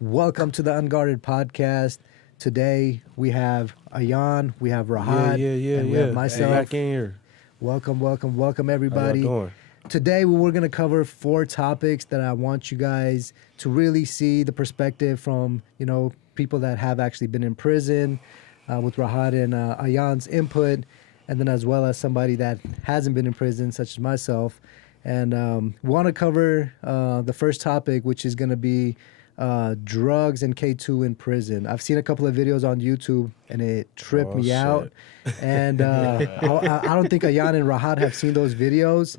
Welcome to the Unguarded podcast. Today we have Ayan, we have Rahad, and we have myself. Back in here. Welcome everybody. How y'all doing? Today we're going to cover 4 topics that I want you guys to really see the perspective from, people that have actually been in prison, with Rahad and Ayan's input, and then as well as somebody that hasn't been in prison, such as myself. And we want to cover the first topic, which is going to be drugs and K2 in prison. I've seen a couple of videos on YouTube and it tripped me out. And I don't think Ayan and Rahad have seen those videos,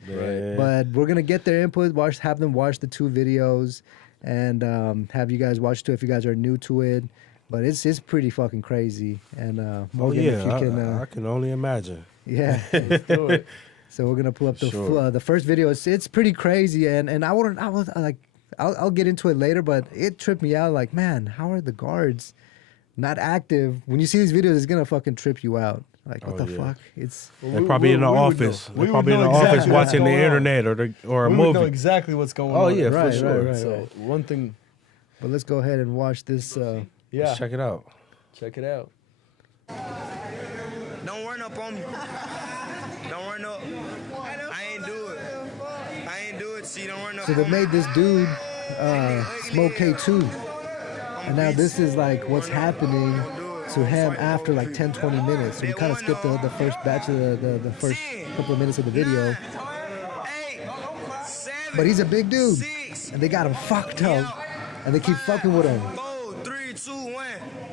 but we're going to get their input, have them watch the 2 videos and have you guys watch too if you guys are new to it. But it's pretty fucking crazy. And Morgan, if you can... I can only imagine. Yeah. Let's do it. So we're going to pull up the first video. It's pretty crazy. And I'll get into it later, but it tripped me out. Like, man, how are the guards not active? When you see these videos, it's gonna fucking trip you out. Like, what the fuck? They're probably in the office. They're probably in the office watching the internet or a movie. We know exactly what's going on. Oh yeah, Right, for sure. right. So one thing, But let's go ahead and watch this. Let's check it out. check it out. Don't run up on me. Don't run up. I ain't do it. See, don't run up So they on me. made this dude smoke K2, and now this is like what's happening to him after like 10-20 minutes. So we kind of skipped the first batch of the first couple of minutes of the video. But he's a big dude, and they got him fucked up, and they keep fucking with him. 4, 3, 2, 1.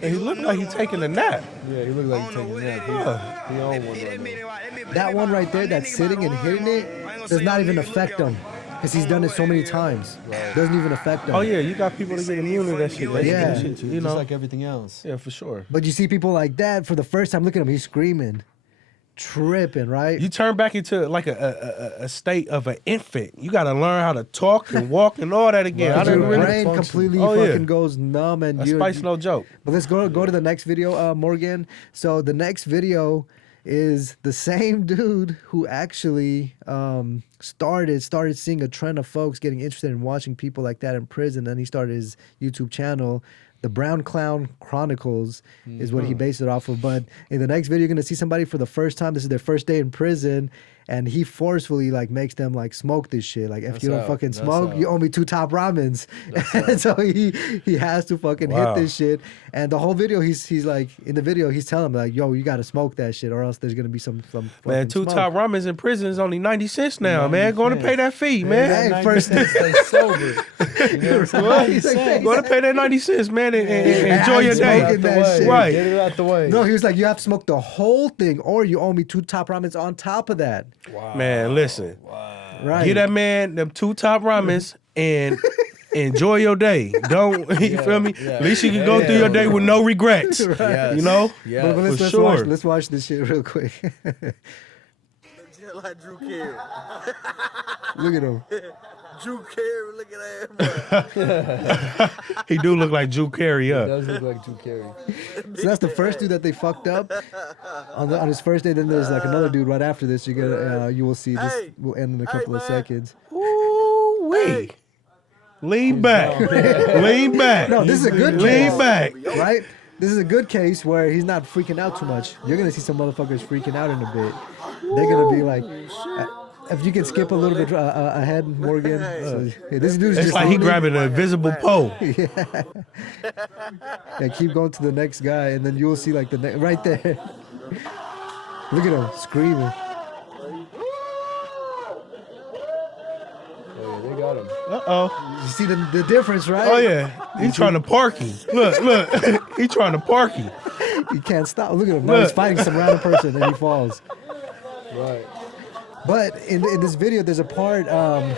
And he looked like he's taking a nap. Yeah, he looked like he's taking a nap. He on one right now. That one right there that's sitting and hitting it does not even affect him. Because he's done it so many times. Doesn't even affect him. Oh yeah, you got people that get immune to that shit. They Yeah. get that shit too, Just like everything else. Yeah, for sure. But you see people like that, for the first time, look at him, he's screaming, tripping, right? You turn back into like a state of an infant. You got to learn how to talk and walk and all that again. Right. I didn't Your really. brain function. completely Oh, yeah. fucking goes numb. And That's spice no joke. But let's go to the next video, Morgan. So the next video is the same dude who actually started seeing a trend of folks getting interested in watching people like that in prison. Then he started his YouTube channel. The Brown Clown Chronicles is what he based it off of. But in the next video, you're going to see somebody for the first time. This is their first day in prison. And he forcefully makes them smoke this shit. Like, if you don't fucking smoke, you owe me 2 top ramens. And so he has to fucking hit this shit. And the whole video, he's like, in the video, he's telling them yo, you got to smoke that shit or else there's going to be some Man, 2 smoke. top ramens in prison is only 90 cents now, man. Go to pay that fee, man. Hey, first Stay sober. You know what I'm saying? He's like, Go to pay that 90 cents, man, and enjoy your smoking day. that shit. Right. Get it out the way. No, he was like, you have to smoke the whole thing or you owe me 2 top ramens on top of that. Man, listen. Right. Get that man them 2 top ramens and enjoy your day. Don't you feel me? Yeah. At least you can go through your day with no regrets. Yes. You know? Yeah. But let's, for let's, sure. let's watch this shit real quick. Just like Drew Carey. Look at him. Drew Carey, look at that. He do look like Drew Carey It up. does look like Drew Carey. So that's the first dude that they fucked up on his first day. Then there's another dude right after this. You will see this will end in a couple of seconds. Ooh wee. Lean back. Lean back. No, this is a good Lean case, back. right? This is a good case where he's not freaking out too much. You're gonna see some motherfuckers freaking out in a bit. They're gonna be like, if you can skip a little bit ahead, Morgan. So, this dude's It's just like he grabbing an invisible pole. Yeah, keep going to the next guy, and then you'll see right there. Look at him screaming. Oh, yeah, they got him. Uh-oh. You see the difference, right? Oh yeah. He's trying to park you. Look. He trying to park you. He can't stop. Look at him. Now he's fighting some random person, and he falls. Right. But in this video, there's a part where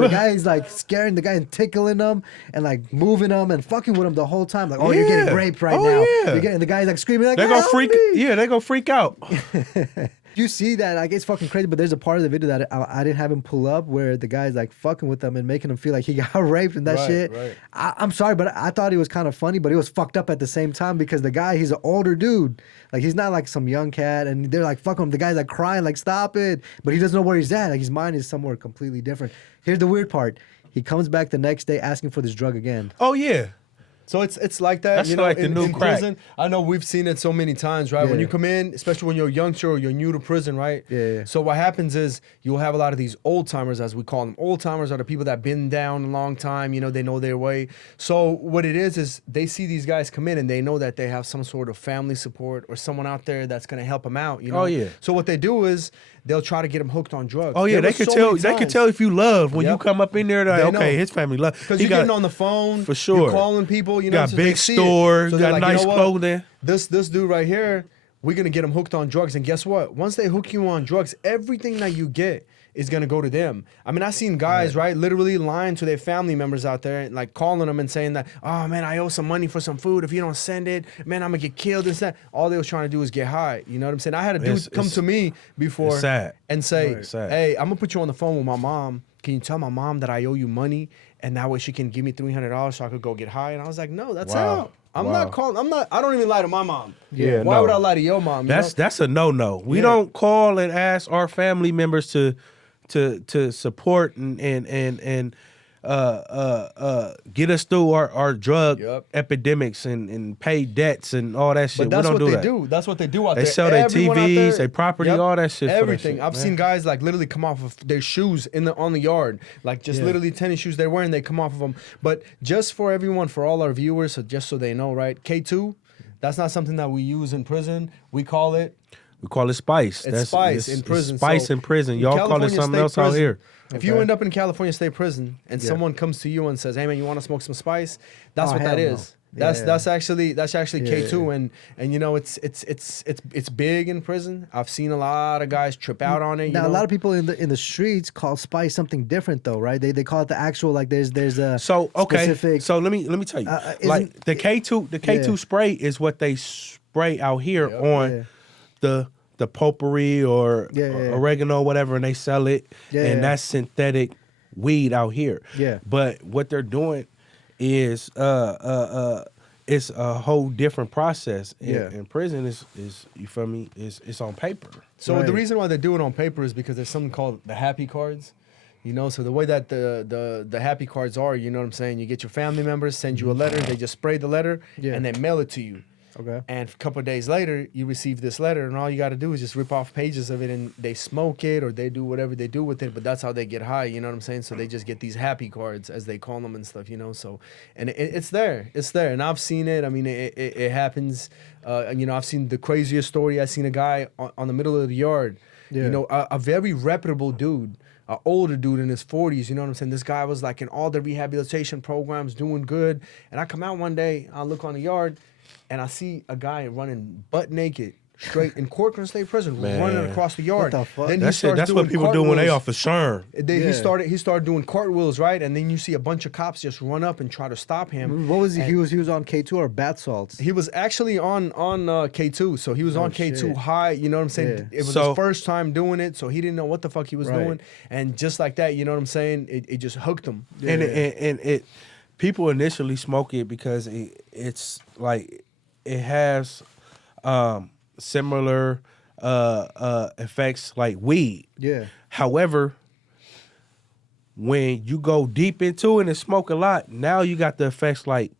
the guy is scaring the guy and tickling him and moving him and fucking with him the whole time. Like, oh, you're getting raped right now. Yeah. And the guy's screaming like, They gonna help freak. me. Yeah, they gonna freak out. You see that, it's fucking crazy, but there's a part of the video that I didn't have him pull up where the guy's fucking with them and making him feel like he got raped and that Right, shit. right. I'm sorry, but I thought he was kind of funny, but he was fucked up at the same time because the guy, he's an older dude. He's not some young cat, and they're fuck him. The guy's crying, stop it. But he doesn't know where he's at. His mind is somewhere completely different. Here's the weird part. He comes back the next day asking for this drug again. Oh yeah. So it's like that. That's like the new in crack. prison. I know we've seen it so many times, right? When Yeah. you come in, especially when you're a youngster or you're new to prison, right? Yeah. So what happens is you'll have a lot of these old timers, as we call them. Old timers are the people that been down a long time. You know, they know their way. So what it is they see these guys come in and they know that they have some sort of family support or someone out there that's gonna help them out. You know. Oh, yeah. So what they do is they'll try to get them hooked on drugs. Oh yeah, There they was could so tell. many They could times. tell if you love when you Yep. come up in there. Like, They okay, know. his family love. Because He you're getting on the phone, for sure. You're calling people, you know, got so they big see it. store, So they're got like, nice you know what? clothing. This dude right here, we're gonna get him hooked on drugs, and guess what? Once they hook you on drugs, everything that you get is gonna go to them. I mean, I've seen guys, right, literally lying to their family members out there, and like calling them and saying that, oh man, I owe some money for some food. If you don't send it, man, I'm gonna get killed. And that. All they was trying to do is get high. You know what I'm saying? I had a dude come to me before it's sad. and say, It's sad. hey, I'm gonna put you on the phone with my mom. Can you tell my mom that I owe you money, and that way she can give me $300 so I could go get high? And I was like, no, that's Wow. out. I'm Wow. not calling. I don't even lie to my mom. Yeah, Why no. would I lie to your mom? You know? That's a no. We Yeah. don't call and ask our family members to support and get us through our drug Yep. epidemics and pay debts and all that shit. But that's we don't what do they that. do. That's what they do out They there. sell their Everyone out TVs, there- their property, all that shit for that Everything. shit, I've man. seen guys like literally come off of their shoes on the yard, like just literally tennis shoes they're wearing. They come off of them. But just for everyone, for all our viewers, so just so they know, right? K2, that's not something that we use in prison. We call it. We call it spice. It's spice in prison. Spice So, in prison. in Y'all call it California something State else out Prison, here. If you end up in California State Prison and someone comes to you and says, "Hey man, you want to smoke some spice?" That's Oh, what that hell no. is. That's Yeah. that's actually K2, and you know it's big in prison. I've seen a lot of guys trip out on it. You Now know? a lot of people in the streets call spice something different though, right? They call it the actual, like there's a So okay, specific. so let me tell you, isn't- like the K2 Yeah. spray is what they spray out here on Yeah. the potpourri or Yeah, yeah, yeah. oregano, whatever, and they sell it, Yeah, and yeah. that's synthetic weed out here. Yeah. But what they're doing is it's a whole different process. In prison is you feel me? It's on paper. So Right. the reason why they do it on paper is because there's something called the happy cards. You know, so the way that the happy cards are, you know what I'm saying? You get your family members, send you a letter, they just spray the letter, Yeah. and they mail it to you. Okay. And a couple of days later, you receive this letter, and all you got to do is just rip off pages of it, and they smoke it or they do whatever they do with it. But that's how they get high. You know what I'm saying? So they just get these happy cards, as they call them and stuff. You know, so and it's there, and I've seen it. I mean, it happens. You know, I've seen the craziest story. I seen a guy on the middle of the yard. Yeah. You know, a very reputable dude. An older dude in his 40s, you know what I'm saying? This guy was like in all the rehabilitation programs, doing good. And I come out one day, I look on the yard, and I see a guy running butt naked, straight in Corcoran State Prison, Man. running across the yard. What the fuck? Then he That's starts that's what doing people do when they cartwheels. off of Sherm. Then Yeah. he started doing cartwheels, right? And then you see a bunch of cops just run up and try to stop him. What was he? And He was on K2 or bath salts. He was actually on K2, so he was on K2 shit. high. You know what I'm saying? Yeah. It was So- his first time doing it, so he didn't know what the fuck he was Right. doing. And just like that, you know what I'm saying? It just hooked him. And it people initially smoke it because it's like it has similar effects like weed. Yeah. However, when you go deep into it and smoke a lot, now you got the effects like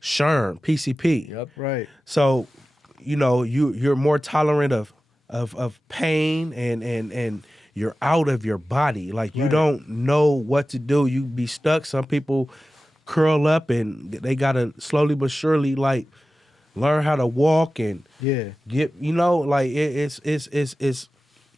Sherm, PCP. Yep. Right. So, you know, you're more tolerant of pain and you're out of your body. Like you Right. don't know what to do. You be stuck. Some people curl up and they gotta slowly but surely like learn how to walk and Yeah. get, you know, like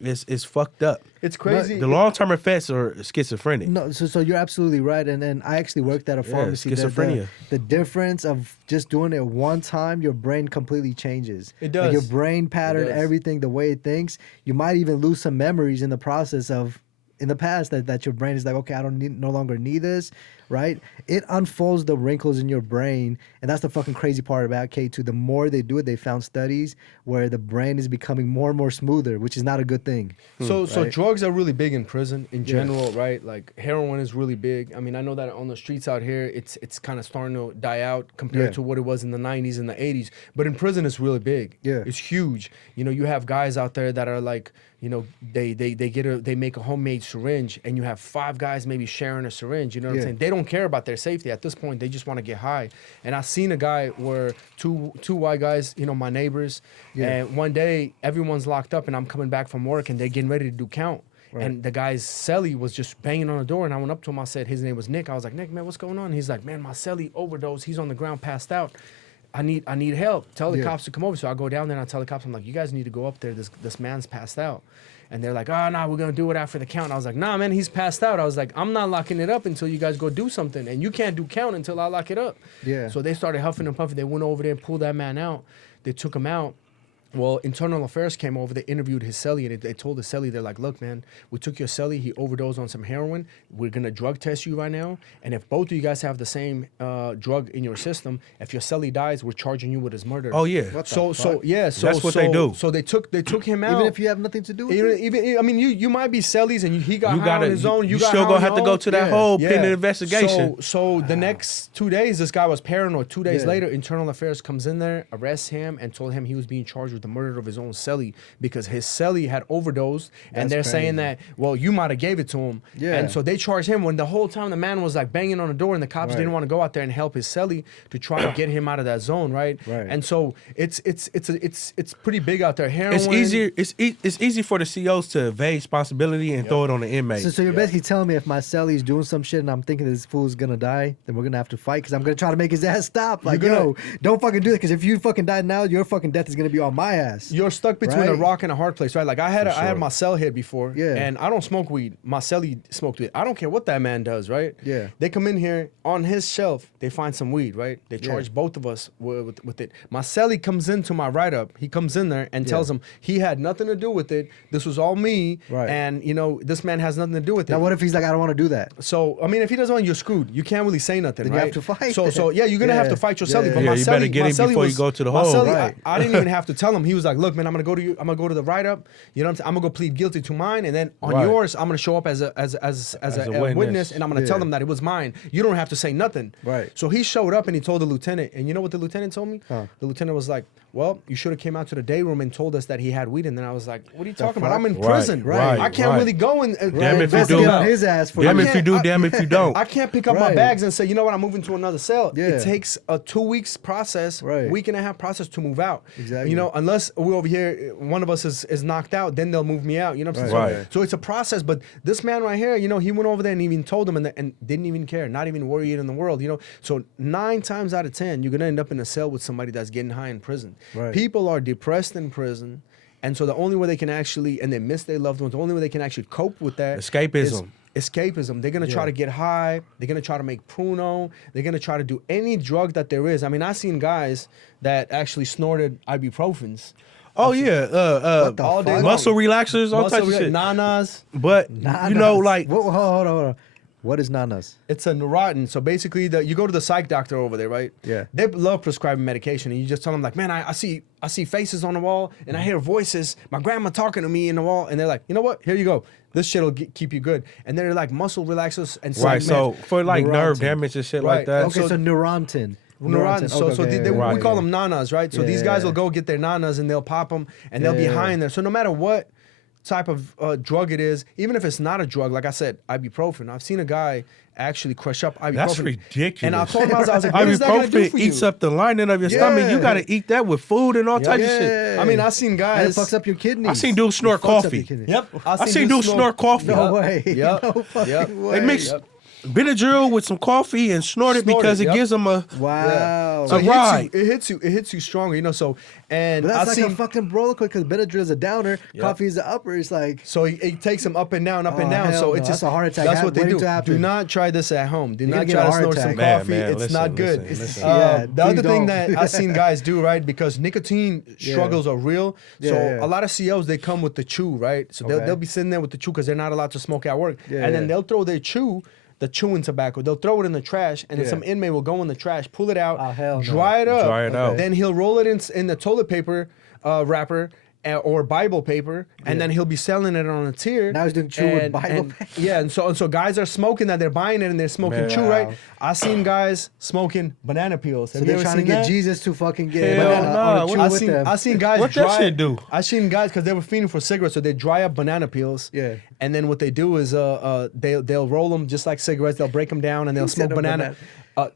it's fucked up. It's crazy. The long term effects are schizophrenic. No, so you're absolutely right, and I actually worked at a pharmacy. schizophrenia. The difference of just doing it one time, your brain completely changes. It Like does. your brain pattern, does. everything, the way it thinks. You might even lose some memories in the process of in the past that your brain is like, okay, I don't no longer need this, right? It unfolds the wrinkles in your brain, and that's the fucking crazy part about K2. The more they do it, they found studies where the brain is becoming more and more smoother, which is not a good thing. So Right. drugs are really big in prison in general, right? Like heroin is really big. I mean, I know that on the streets out here, it's kind of starting to die out compared Yeah. to what it was in the 90s and the 80s. But in prison, it's really big. Yeah. It's huge. You know, you have guys out there that are like, you know, they make a homemade syringe, and you have 5 guys maybe sharing a syringe. You know what I'm saying? They don't care about their safety at this point. They just want to get high. And I seen a guy where two white guys, you know, my neighbors, and one day everyone's locked up, and I'm coming back from work, and they're getting ready to do count. Right. And the guy's cellie was just banging on the door, and I went up to him. I said, his name was Nick. I was like, Nick, man, what's going on? He's like, man, my cellie overdosed. He's on the ground, passed out. I need help. Tell the cops to come over. So I go down there and I tell the cops, I'm like, you guys need to go up there. This man's passed out. And they're like, oh, no, we're going to do it after the count. I was like, nah, man, he's passed out. I was like, I'm not locking it up until you guys go do something. And you can't do count until I lock it up. Yeah. So they started huffing and puffing. They went over there and pulled that man out. They took him out. Well, Internal Affairs came over. They interviewed his cellie, and they told the cellie, they're like, look, man, we took your cellie. He overdosed on some heroin. We're going to drug test you right now. And if both of you guys have the same drug in your system, if your cellie dies, we're charging you with his murder. Oh, yeah. So that's what they do. So they took him out. Even if you have nothing to do with it? Even I mean, you might be cellies, and he got high on his own. You still going to have to go to that whole pin of investigation. So the next 2 days, this guy was paranoid. 2 days later, Internal Affairs comes in there, arrests him, and told him he was being charged with the murder of his own cellie because his cellie had overdosed, and they're saying that, well, you might have gave it to him. Yeah. And so they charged him when the whole time the man was like banging on the door, and the cops didn't want to go out there and help his cellie to try to get him out of that zone, right? And so it's pretty big out there. Heroin. It's easy for the COs to evade responsibility and throw it on the inmate. So you're basically telling me if my cellie's doing some shit and I'm thinking this fool's gonna die, then we're gonna have to fight because I'm gonna try to make his ass stop. Like, yo, don't fucking do that, because if you fucking die now, your fucking death is gonna be on my ass. You're stuck between a rock and a hard place, right? Like I had my cell hit before, and I don't smoke weed. My cellie smoked weed. I don't care what that man does, right? Yeah. They come in here on his shelf, they find some weed, right? They charge both of us with it. My cellie comes into my write-up. He comes in there and tells him he had nothing to do with it. This was all me, and you know this man has nothing to do with it. Now what if he's like, I don't want to do that? So I mean, if he doesn't want, you're screwed. You can't really say nothing, then right? you have to fight. So yeah, you're gonna have to fight your cellie. But you cellie, better get in before you go to the hole. I didn't even have to tell him. He was like, look, man, I'm gonna go to the write-up. You know what I'm saying? I'm gonna go plead guilty to mine, and then on yours, I'm gonna show up as a witness, and I'm gonna tell them that it was mine. You don't have to say nothing. Right. So he showed up and he told the lieutenant, and you know what the lieutenant told me? The lieutenant was like, well, you should have came out to the day room and told us that he had weed. And then I was like, what are you talking about? I'm in prison. Right. I can't really go and damn if you do. On his ass for damn if you do, damn if you don't. I can't pick up my bags and say, you know what, I'm moving to another cell. It takes a 2 weeks process, week and a half process to move out. Exactly. You know, unless we're over here, one of us is knocked out, then they'll move me out. You know what I'm saying? So it's a process. But this man right here, you know, he went over there and even told him and didn't even care, not even worried in the world. You know, so 9 times out of 10, you're gonna end up in a cell with somebody that's getting high in prison. People are depressed in prison, and so the only way they can actually, and they miss their loved ones, the only way they can actually cope with that escapism. They're gonna try to get high. They're gonna try to make pruno. They're gonna try to do any drug that there is. I mean, I've seen guys that actually snorted ibuprofens. Oh yeah, all day muscle relaxers, all types of shit. Nanas. But you know, like, hold on. What is nanas? It's a Neurontin. So basically, you go to the psych doctor over there, right? Yeah. They love prescribing medication, and you just tell them like, man, I see faces on the wall, and I hear voices. My grandma talking to me in the wall, and they're like, you know what? Here you go. This shit'll keep you good. And they're like muscle relaxers and right. So for like nerve damage and shit like that. Okay, so Neurontin. We call them nanas, right? So these guys will go get their nanas and they'll pop them, and they'll be high in there. So no matter what type of drug it is, even if it's not a drug, like I said, ibuprofen. I've seen a guy actually crush up ibuprofen. That's ridiculous. And I told him, I was like, what is that gonna do for you? Eats up the lining of your stomach. You got to eat that with food and all types of shit. I mean, I've seen guys. It fucks up your kidneys. I seen dudes snort coffee. Yep. I seen dudes snort coffee. No way. Yep. No fucking way. They mix Benadryl with some coffee and snort it because it gives them a So ride. It hits you stronger, you know. So and but that's like a fucking roller coaster, because Benadryl is a downer, coffee is the upper. It's like so it takes them up and down, up and down. So it's just a heart attack. That's what they do. Do not try this at home. Do not try to snort some coffee. It's not good. The other thing that I've seen guys do, right, because nicotine struggles are real. So a lot of COs, they come with the chew, right? So they'll be sitting there with the chew because they're not allowed to smoke at work, and then they'll throw their chew. The chewing tobacco, they'll throw it in the trash, and then some inmate will go in the trash, pull it out, dry it up. Then he'll roll it in the toilet paper wrapper, or Bible paper, and then he'll be selling it on a tier. Now he's doing chew with Bible paper. Yeah, and so guys are smoking that, they're buying it and they're smoking chew, right? I seen guys smoking banana peels. So they're trying to get Jesus to fucking get Hell banana on a chew with them. I seen guys What dry. that shit do? I seen guys because they were feeding for cigarettes, so they dry up banana peels. Yeah. And then what they do is they'll roll them just like cigarettes. They'll break them down and they'll smoke banana.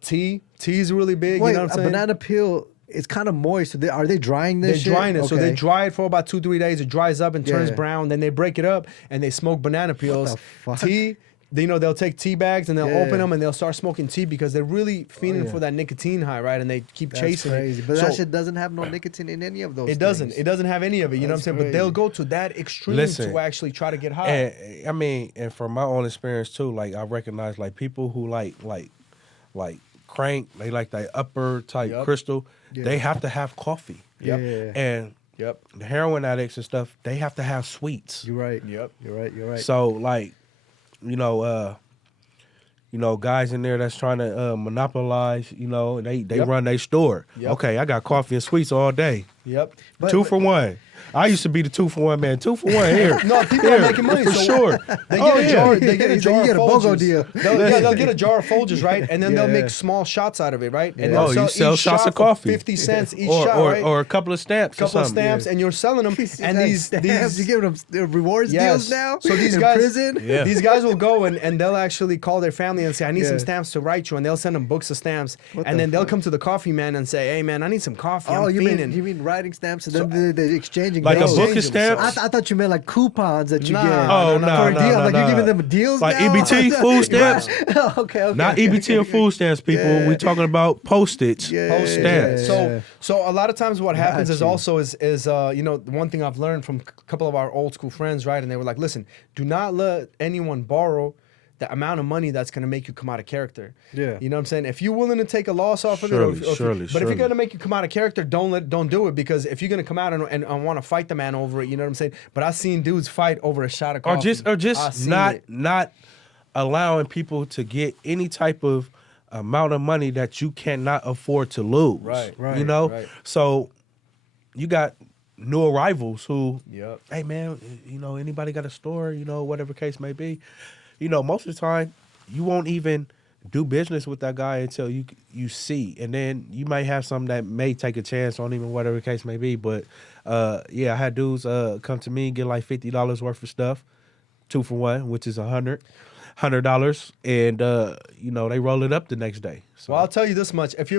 Tea is really big. Wait, you know what I'm saying? a banana peel. It's kind of moist. So are they drying this? They're drying it. So they Okay. dry it for about 2-3 days. It dries up and turns Yeah. brown. Then they break it up and they smoke banana peels. fuck? Tea. They'll take tea bags and they'll Yeah. open them and they'll start smoking tea because they're really feeding yeah. for that nicotine high, right? And they keep That's chasing crazy. it. But So that shit doesn't have no nicotine in any of those. it doesn't. things. It doesn't have any of it. You know what I'm That's saying? But they'll crazy. go to that extreme Listen, to actually try to get high. And I mean, and from my own experience too, like I recognize like people who like crank, they like that upper type Yup. crystal, Yeah. they have to have coffee. Yep. Yeah. And Yep. the heroin addicts and stuff, they have to have sweets. You're right. Yep. You're right. You're right. So like, guys in there that's trying to monopolize, they Yep. run their store. Yep. Okay, I got coffee and sweets all day. Yep. 2 for 1. I used to be the 2 for 1 man. 2 for 1 here. No, people are making money for so sure. They get a jar. They You get a jar get of a BOGO Folgers. deal. They'll get a jar of Folgers, right? And then they'll Yeah. make small shots out of it, right? And Yeah. they'll Oh, you sell each shots shot of for coffee. 50 cents each or, shot, or, right? or a couple of stamps. couple or of something. stamps, and you're selling them. And these you give them rewards deals now. So these in guys, prison. Yeah. these guys will go and they'll actually call their family and say, "I need Yeah. some stamps to write you," and they'll send them books of stamps, What and the then they'll fuck? come to the coffee man and say, "Hey man, I need some coffee. Oh, I'm you fiending." mean writing stamps and then they're exchanging Like a those? book of Exchange them. stamps? I thought you meant like coupons that you Nah. get. Oh, no, no, for a no, deal. no, Like no. you're giving them deals Like now? EBT food stamps? Okay. Not okay, EBT and okay. food stamps, people. Yeah. We talking about postage Yeah. stamps. Yeah. So a lot of times what happens is you. also is one thing I've learned from a couple of our old school friends, right? And they were like, "Listen, do not let anyone borrow the amount of money that's going to make you come out of character." Yeah. You know what I'm saying? If you're willing to take a loss off of Surely, it, or if surely, but if you're surely. going to make you come out of character, don't do it, because if you're going to come out and want to fight the man over it, you know what I'm saying? But I've seen dudes fight over a shot of Or coffee. just I've seen it. not allowing people to get any type of amount of money that you cannot afford to lose. Right, You know? right. So you got new arrivals who, Yep. hey man, anybody got a store, whatever case may be. Most of the time you won't even do business with that guy until you see, and then you might have some that may take a chance on him, whatever the case may be. But I had dudes come to me, get like $50 worth of stuff, 2 for 1, which is $100, and they roll it up the next day. So Well, I'll tell you this much: if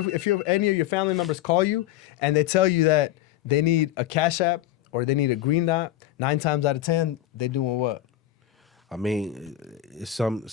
any of your family members call you and they tell you that they need a Cash App or they need a green dot, 9 times out of 10, they doing what? I mean, it's some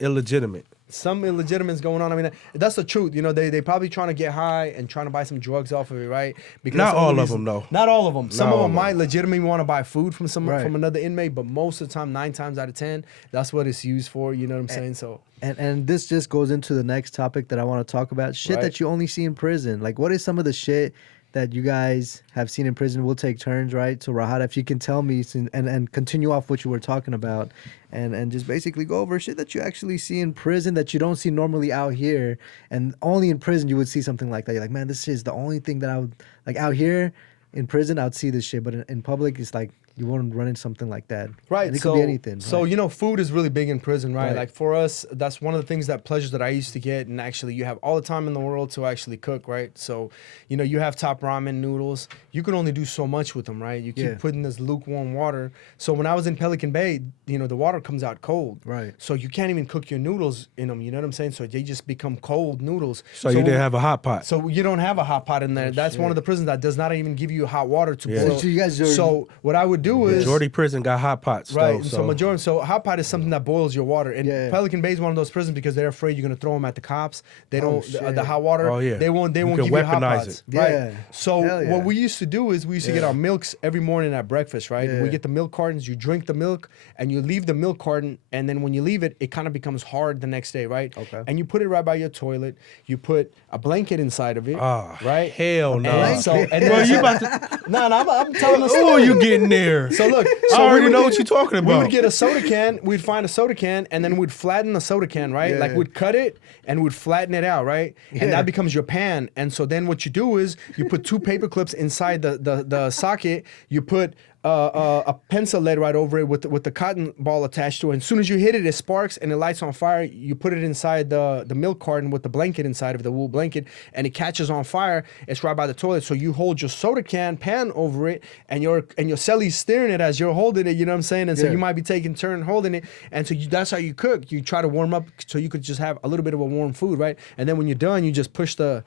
illegitimate. Some illegitimate is going on. I mean, that's the truth. They probably trying to get high and trying to buy some drugs off of it, right? Because Not that's the only all of reason- them, though. Not all of them. Some Not of all them of might them. legitimately want to buy food from Right. from another inmate, but most of the time, 9 times out of 10, that's what it's used for. You know what I'm saying? So And this just goes into the next topic that I want to talk about. Shit Right. that you only see in prison. Like, what is some of the shit that you guys have seen in prison? We'll take turns, right? So, Rahad, if you can tell me and continue off what you were talking about and just basically go over shit that you actually see in prison that you don't see normally out here. And only in prison you would see something like that. You're like, man, this is the only thing that I would, like, out here in prison, I would see this shit. But in public, it's like, you won't run into something like that. Right. And it so, could be anything. So, right? food is really big in prison, right? Right. Like for us, that's one of the things pleasures that I used to get. And actually, you have all the time in the world to actually cook, right? So, you have top ramen noodles. You can only do so much with them, right? You keep Yeah. putting this lukewarm water. So when I was in Pelican Bay, the water comes out cold. Right. So you can't even cook your noodles in them. You know what I'm saying? So they just become cold noodles. So you didn't have a hot pot. So you don't have a hot pot in there. That's one of the prisons that does not even give you hot water to Yeah. boil. So you guys are- So what I would do is Majority prison got hot pots. right. Though, So hot pot is something that boils your water. And Yeah. Pelican Bay is one of those prisons because they're afraid you're gonna throw them at the cops. They Oh, don't shit. the hot water. Oh, yeah. They won't You give can you hot weaponize pots. it. Right. Yeah. So Hell yeah. what we used to do is we used to get our milks every morning at breakfast. Right. Yeah. We get the milk cartons. You drink the milk and you leave the milk carton. And then when you leave it, it kind of becomes hard the next day. Right. Okay. And you put it right by your toilet. You put a blanket inside of it. Ah, right. hell no. And so and Bro, then, you about to? no, I'm telling the Oh, story. you getting there? there. So look, I already we know would what get- you're talking We about. would get a soda can. We'd find a soda can, and then we'd flatten the soda can, right? Yeah. Like we'd cut it and we'd flatten it out, right? Yeah. And that becomes your pan. And so then what you do is you put 2 paper clips inside the socket. You put a pencil lead right over it with the cotton ball attached to it. And as soon as you hit it, it sparks and it lights on fire. You put it inside the milk carton with the blanket inside of it, the wool blanket, and it catches on fire. It's right by the toilet. So you hold your soda can pan over it, and your celly's steering it as you're holding it. You know what I'm saying? And so Yeah. you might be taking turn holding it. And so that's how you cook. You try to warm up so you could just have a little bit of a warm food, right? And then when you're done, you just push the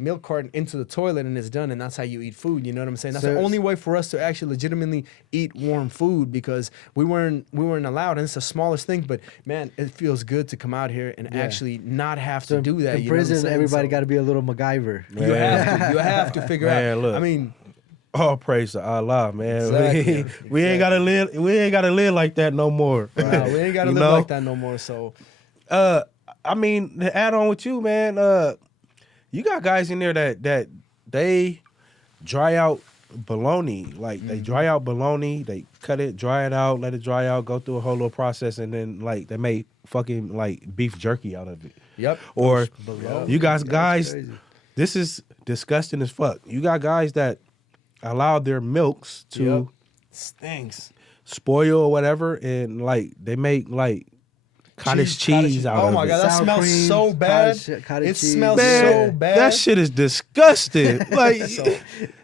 milk carton into the toilet and it's done, and that's how you eat food. You know what I'm saying? That's the So- only way for us to actually legitimately eat warm food, because we weren't allowed, and it's the smallest thing. But man, it feels good to come out here and Yeah. actually not have So to do that. in you know what I'm prison, saying? everybody So got to be a little MacGyver. you have to figure Man, out. look. I mean, All praise to Allah, man. Exactly. We ain't gotta live. We ain't gotta live like that no more. we ain't gotta You live know? like that no more. So I mean, to add on with you, man. You got guys in there that they dry out bologna. Like they dry out bologna, they cut it, dry it out, let it dry out, go through a whole little process, and then like they make fucking like beef jerky out of it. yep. Or Bologna. you guys, That's guys, crazy. this is disgusting as fuck. You got guys that allow their milks to Yep. Stinks. spoil or whatever, and like they make like cottage cheese out Oh of my it. god, that Sour smells cream, so bad. cottage It cheese. smells Man, so bad. that shit is disgusting. Like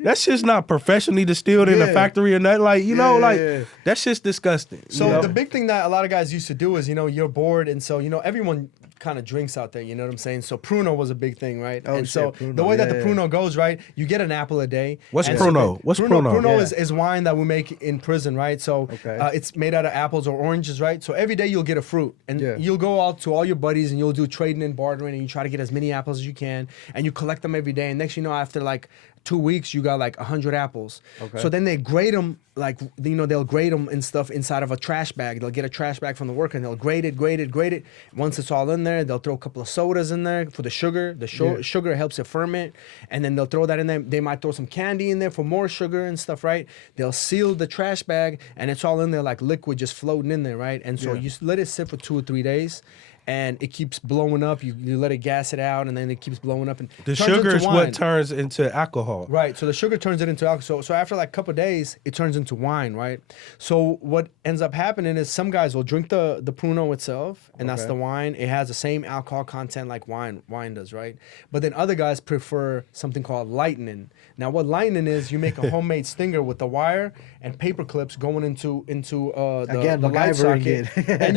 that shit's not professionally distilled in a Yeah. factory or nothing. Like you know, Yeah, like yeah. that shit's disgusting. So you know? the big thing that a lot of guys used to do is, you're bored, and so everyone kind of drinks out there. You know what I'm saying? So Pruno was a big thing, right? Oh, and shit, so Pruno, the way that yeah, the yeah. Pruno goes, right? You get an apple a day. What's and Pruno? What's Pruno? Pruno Yeah. is wine that we make in prison, right? So Okay. it's made out of apples or oranges, right? So every day you'll get a fruit, and Yeah. you'll go out to all your buddies and you'll do trading and bartering, and you try to get as many apples as you can, and you collect them every day. And next, after like 2 weeks, you got like 100 apples. Okay. So then they grade them, like, they'll grade them and stuff inside of a trash bag. They'll get a trash bag from the worker and they'll grade it. Once it's all in there, they'll throw a couple of sodas in there for the sugar. Sugar helps it ferment. And then they'll throw that in there. They might throw some candy in there for more sugar and stuff, right? They'll seal the trash bag and it's all in there like liquid just floating in there, right? And so Yeah. you let it sit for 2 or 3 days. And it keeps blowing up. You let it gas it out, and then it keeps blowing up. And the turns sugar into is wine. what turns into alcohol. Right, so the sugar turns it into alcohol. So after like a couple of days, it turns into wine, right? So what ends up happening is some guys will drink the Pruno itself, and that's Okay. the wine. It has the same alcohol content like wine does, right? But then other guys prefer something called lightning. Now what lightning is, you make a homemade stinger with the wire and paper clips going into Again, the light MacGyvering socket, it. and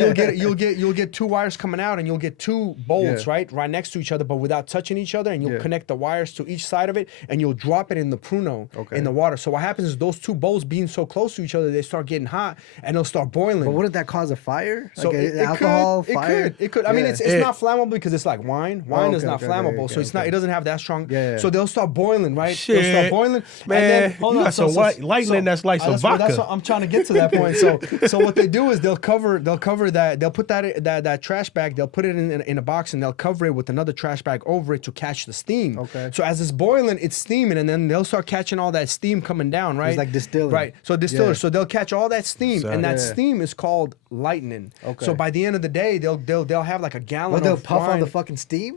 you'll get 2 wires coming out, and you'll get 2 bowls, Yeah. right next to each other, but without touching each other, and you'll Yeah. connect the wires to each side of it, and you'll drop it in the Pruno Okay. in the water. So what happens is those 2 bowls being so close to each other, they start getting hot, and they'll start boiling. But wouldn't that cause a fire? So Like it alcohol, could, fire? It could. I mean, Yeah. it's It- not flammable because it's like wine. Wine is okay, not okay, flammable, okay, so it's not. okay. It doesn't have that strong. Yeah, yeah. So they'll start boiling, right? Shit. They'll start boiling, Man, and then, hold you on, got some lightning that's like some That's vodka. what I'm trying to get to that point. So what they do is they'll cover that. They'll put that trash bag. They'll put it in a box and they'll cover it with another trash bag over it to catch the steam. Okay. So as it's boiling, it's steaming, and then they'll start catching all that steam coming down, right? like distilling. Right. So distillers. Yeah. So they'll catch all that steam, Sorry. and that Yeah. steam is called lightning. Okay. So by the end of the day, they'll have like a gallon Well, they'll of puff wine. on the fucking steam?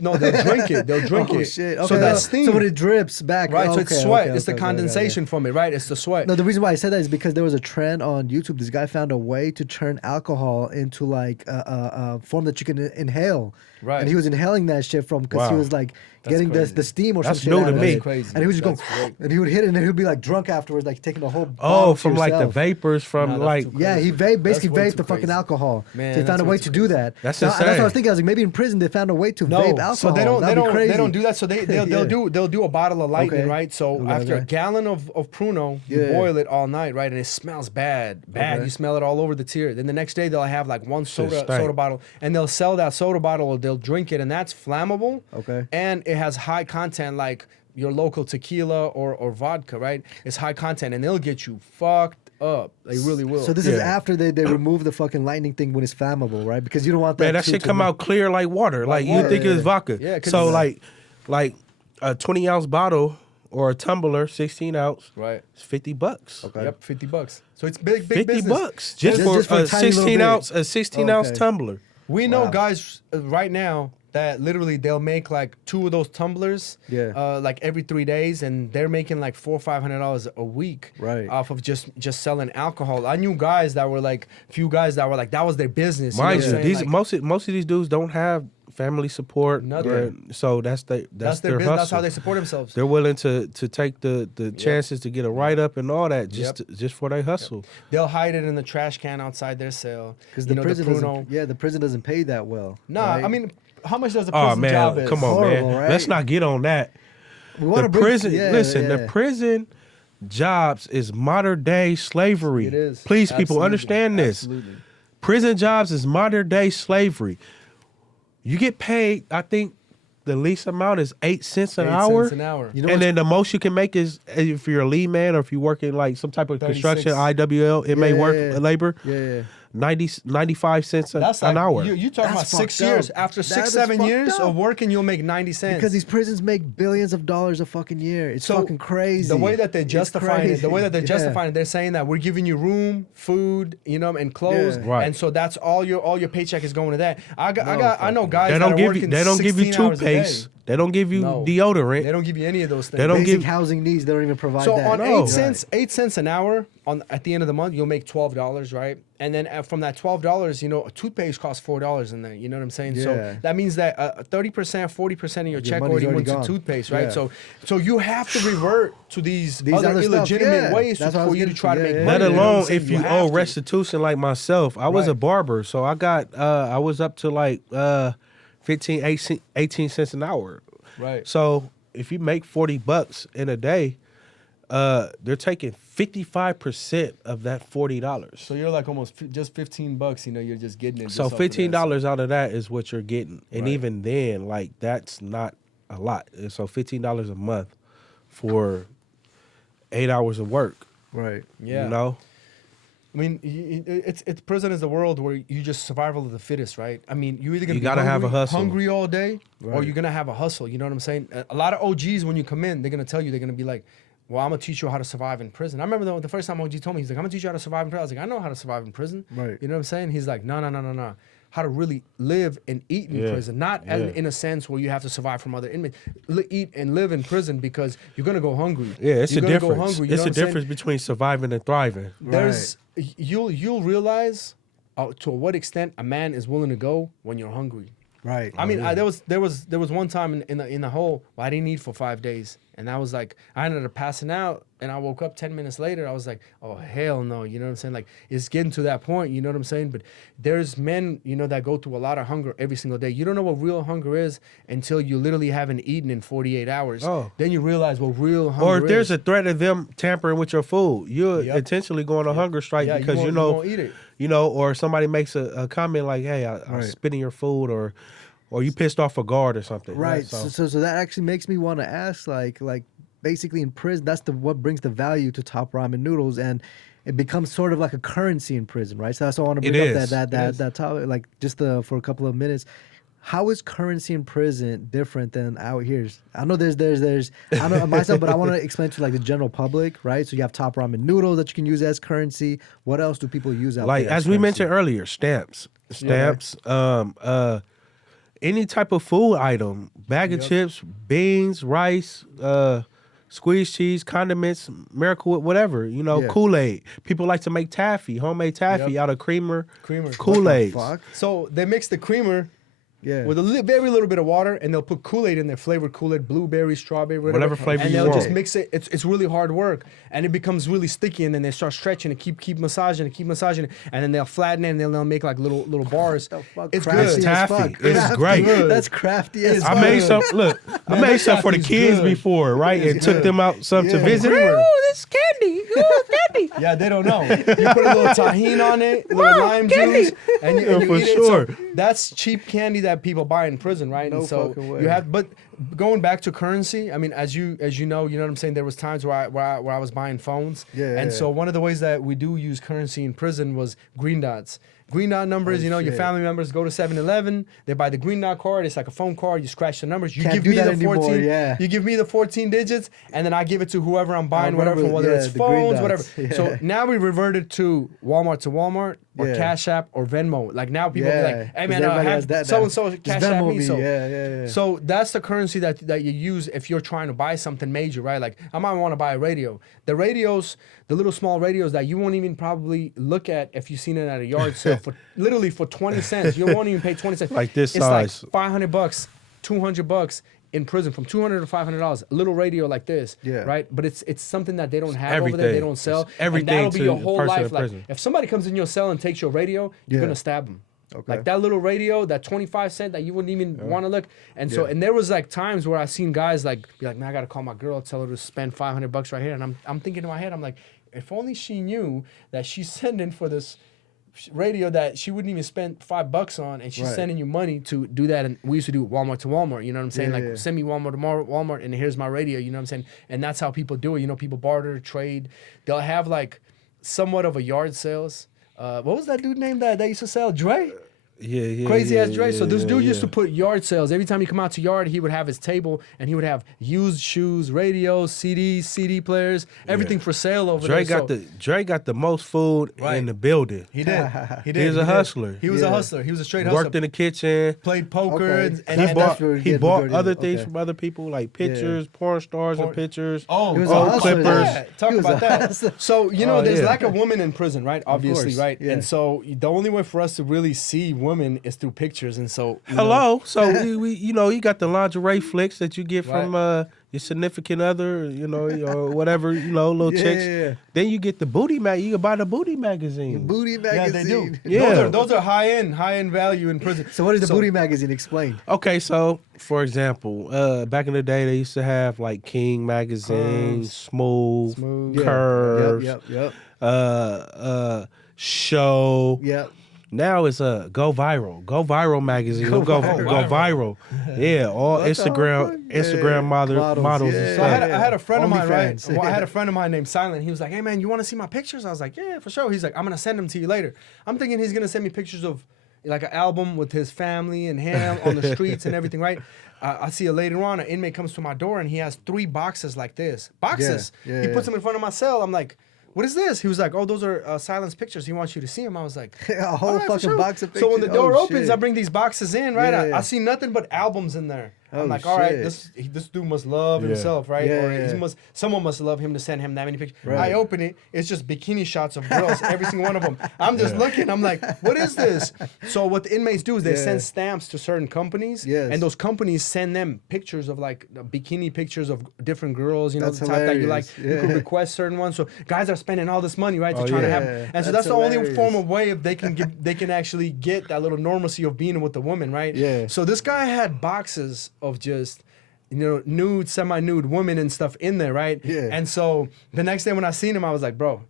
No, they'll drink it. They'll drink Oh, it. shit. So Okay. that steam. So when it drips back. right. So okay, it's sweat. okay, It's the okay, condensation from it. Right. It's the sweat. No, the reason why I said that is because there was a trend on YouTube. This guy found a way to turn alcohol into like a form that you can inhale. Right. And he was inhaling that shit from because he Wow. was like That's getting crazy. the steam or That's something. new out to of me. it. That's crazy. And he would just That's go, great. and he would hit it, and then he'd be like drunk afterwards, like taking the whole. Oh, bottle to from like the yourself. vapors from No, that's like. too Yeah, he basically That's way vaped too the fucking crazy. alcohol. Man, so he found a that's way way to too do crazy. that. That's That's what I insane. was thinking. I was like, maybe in prison they found a way to No, vape alcohol. so they That'd be don't crazy. do that. So they'll do a bottle of lightning, Okay. right? So Okay, after okay. a gallon of Pruno, you Yeah. boil it all night, right? And it smells bad. Okay. You smell it all over the tier. Then the next day they'll have like one Shit soda stank. bottle, and they'll sell that soda bottle, or they'll drink it, and that's flammable. Okay. And it has high content, like your local tequila or vodka, right? It's high content, and they'll get you fucked up. They really will. So this is Yeah. after they remove the fucking lightning thing when it's flammable, right? Because you don't want that. Man, that shit shit to come be- out clear like water. Like you water. think it's vodka. Yeah, 'cause So it's- like a 20-ounce bottle or a tumbler, 16 ounce, Right. it's $50. Okay. Yep, $50. So it's big 50 business. bucks just Just for for a a tiny little 16 bit. ounce, a 16 ounce Okay. tumbler. We know Wow. guys right now that literally they'll make like 2 of those tumblers, Yeah. like every 3 days, and they're making like $400-500 a week, Right. off of just selling alcohol. I knew guys that were like, few guys that were like, that was their business. Mind what you, I'm these saying? Like, most of these dudes don't have family support. Nothing. So that's their that's their their business. hustle. That's how they support themselves. They're willing to take the chances to get a write up and all that just for their hustle. They'll hide it in the trash can outside their cell. Because You the know, prison Pruno. doesn't. Yeah, the prison doesn't pay that well. Nah, right? I mean, how much does a Oh prison job man, is? come on, Horrible, man. right? Let's not get on that. we The wanna bring- prison, yeah, listen, yeah. the prison jobs is modern day slavery. It is. Please, people, Absolutely. understand this. Absolutely. Prison jobs is modern day slavery. You get paid, I think the least amount is 8 cents an 8 hour. cents an hour. You know And what's- then the most you can make is if you're a lead man or if you work in like some type of 36. construction, IWL, MA work labor, Yeah. 95 cents That's an like, hour. You talking about That's 6 fucked years. up. After That 6, is 7 fucked years up. of working, you'll make 90 cents. Because these prisons make billions of dollars a fucking year. It's fucking crazy. The way that they're It's justifying it, the way that they're crazy. Yeah. justifying it, they're saying that we're giving you room, food, and clothes, Yeah. Right. and so that's all your paycheck is going to that. I know fucking- guys They that don't are give you. working They don't give you 16 hours a day. toothpaste. They don't give you No. deodorant. They don't give you any of those things. They don't Basic give- housing needs, they don't even provide So that. on No. 8 cents an hour at the end of the month, you'll make $12, right? And then from that $12, a toothpaste costs $4 in there. You know what I'm saying? Yeah. So that means that 30%, 40% of your check money's already already went to gone. toothpaste, right? Yeah. So you have to revert to these other other stuff, illegitimate yeah. ways That's what I for was you to getting try to, to make yeah, money. Let you know what I'm alone saying? if you have owe to. restitution like myself. I was Right. a barber, so I got I was up to like 15, 18 cents an hour. Right. So if you make $40 in a day, they're taking 55% of that $40. So you're like almost just $15. You're just getting it. So just off of that. $15 out of that is what you're getting, and Right. even then, like that's not a lot. So $15 a month for 8 hours of work. Right. Yeah. You know. I mean, it's prison is the world where you just survival of the fittest, right? I mean, you're either gonna You be gotta have a hustle. hungry all day, or Right. you're gonna have a hustle. You know what I'm saying? A lot of OGs when you come in, they're gonna tell you, they're gonna be like, "Well, I'm gonna teach you how to survive in prison." I remember the first time OG told me, he's like, "I'm gonna teach you how to survive in prison." I was like, "I know how to survive in prison." Right. You know what I'm saying? He's like, "No. How to really live and eat in Yeah. prison, not Yeah. in a sense where you have to survive from other inmates. Eat and live in prison because you're gonna go hungry. Yeah, it's you're a gonna go difference. hungry, you It's know a what I'm saying? difference between surviving and thriving. There's you'll realize to what extent a man is willing to go when you're hungry. Right. I mean, there was one time in the hole where I didn't eat for 5 days, and I was like, I ended up passing out, and I woke up 10 minutes later. I was like, oh hell no, you know what I'm saying? Like it's getting to that point, you know what I'm saying? But there's men, that go through a lot of hunger every single day. You don't know what real hunger is until you literally haven't eaten in 48 hours. Oh. Then you realize what real hunger Or if there's is. a threat of them tampering with your food, you're Yep. intentionally going on a hunger strike Yeah, because you won't eat it. or somebody makes a comment like, "Hey, I Right. spit in your food," or you pissed off a guard or something. Right. So, So that actually makes me want to ask, like basically in prison, that's what brings the value to Top Ramen Noodles, and it becomes sort of like a currency in prison, right? So that's why I want to It bring up is. that topic, like just for a couple of minutes. How is currency in prison different than out here? I know there's I know myself, but I want to explain to like the general public, right? So you have Top Ramen Noodles that you can use as currency. What else do people use out like there? as we mentioned earlier, stamps, any type of food item, bag of chips, beans, rice, squeezed cheese, condiments, Miracle Whip, whatever, Yeah. Kool-Aid. People like to make taffy, homemade taffy Yep. out of creamer, Creamer. Kool-Aid. Fuck. So they mix the creamer Yeah. with a very little bit of water, and they'll put Kool-Aid in there, flavored Kool-Aid, blueberry, strawberry, Whatever flavor and you they'll just want. mix it. It's really hard work, and it becomes really sticky, and then they start stretching and keep massaging it, and then they'll flatten it, and then they'll make like little bars. The fuck? It's Crafty good. as Taffy. fuck. It's Crafty. great. That's crafty as I fuck. made some. Look, I Man, made that some for the taffy's kids good. before, right? And It's took good. them out some to Yeah. visit. Creamer. Oh, this candy. Oh, candy. Yeah, they don't know. You put a little tahini on it, a little lime juice, and you for eat it. sure. So that's cheap candy that people buy in prison, right? No and so fucking way. you have, but going back to currency, I mean, as you know what I'm saying. There was times where I was buying phones, Yeah, and yeah. so one of the ways that we do use currency in prison was green dots. Green dot numbers, Oh, you know, your shit. family members go to 7-Eleven, they buy the green dot card. It's like a phone card. You scratch the numbers. You Can't give do me that the anymore, 14. yeah. You give me the 14 digits, and then I give it to whoever I'm buying, whatever, remember, whether yeah, it's the green phones, whatever. dots, yeah. So now we reverted to Walmart or Yeah. Cash App or Venmo. Like now people be Yeah, like, hey 'cause man, everybody has have that so now. and so Just Cash App Venmo me. me, So yeah. so that's the currency that you use if you're trying to buy something major, right? Like I might want to buy a radio. The radios, the little small radios that you won't even probably look at if you've seen it at a yard sale for literally for 20 cents. You won't even pay 20 cents. Like this it's size. like $500, $200 in prison, from $200 to $500. A little radio like this, Yeah. right? But it's something that they don't have over everything. there. They don't sell. It's everything and that'll be to your a whole person life. in Like prison. if somebody comes in your cell and takes your radio, you're Yeah. gonna stab them. Okay. Like that little radio, that 25 cent that you wouldn't even want to look. And so, Yeah. and there was like times where I seen guys like be like, man, I gotta call my girl, tell her to spend $500 right here. And I'm thinking in my head, I'm like, if only she knew that she's sending for this radio that she wouldn't even spend $5 on, and she's Right. sending you money to do that. And we used to do Walmart to Walmart. You know what I'm saying? Yeah, Like yeah. send me Walmart to Walmart, and here's my radio. You know what I'm saying? And that's how people do it. You know, people barter, trade. They'll have like somewhat of a yard sales. What was that dude name that they used to sell? Dre? Yeah. Crazy ass Dre. So this dude used yeah. to put yard sales. Every time he come out to yard, he would have his table and he would have used shoes, radios, CDs, CD players, everything for sale over Dre there. Dre got the most food Right. in the building. He did. He did. He was a did. hustler. He was a Yeah. hustler. He was a straight hustler. Worked in the kitchen. Played poker Okay. and, He and, He and bought- that's- where he the bought majority other of it. things Okay. from other people, like pictures, porn stars, and pictures. Oh, He was a oh, hustler Clippers. then. Yeah, talk He was about a that. hustler. So you know, Oh, there's yeah. lack of women in prison, right? Obviously, course, right? yeah. And so the only way for us to really see women is through pictures. And so you know, Hello. So we you know, you got the lingerie flicks that you get from Right. your significant other, or whatever, little Yeah, chicks. yeah, yeah. Then you get the booty mag. You can buy the booty magazine. Booty yeah, magazine. they do. Yeah. Those are high end value in prison. So what is the booty magazine? Explain. Okay, so for example, back in the day, they used to have like King magazine, Curves. Smooth, Smooth. Curves, Yep. Show. Yep. Now it's Go Viral magazine. Go Go Viral. viral. Yeah, all What the Instagram fuck? Models Models, and yeah. So I stuff. had a friend of mine, right? OnlyFans. Well, I had a friend of mine named Silent. He was like, "Hey man, you want to see my pictures?" I was like, "Yeah, for sure." He's like, "I'm gonna send them to you later." I'm thinking he's gonna send me pictures of like an album with his family and him on the streets and everything, right? I see it later on. An inmate comes to my door and he has 3 boxes like this. Boxes. Yeah, He yeah. puts them in front of my cell. I'm like, "What is this?" He was like, "Oh, those are Silent's pictures. He wants you to see them." I was like, A whole "All right, for fucking sure." box of So when the pictures. door Oh, opens, shit. I bring these boxes in, right? Yeah, yeah. I see nothing but albums in there. Oh, I'm like, all right, shit. this dude must love Yeah. himself, right? Yeah, Or yeah. someone must love him to send him that many pictures. Right. I open it, it's just bikini shots of girls, every single one of them. I'm just looking, I'm like, what is this? So what the inmates do is they Yeah. send stamps to certain companies, Yes. and those companies send them pictures of like bikini pictures of different girls, That's the type that you like. hilarious. You could Yeah. request certain ones. So guys are spending all this money, right, to Oh, try to yeah. have. And so that's the only hilarious. form of way if they can actually get that little normalcy of being with the woman, right? Yeah. So this guy had boxes of just, nude, semi-nude women and stuff in there, right? Yeah. And so the next day when I seen him, I was like, bro,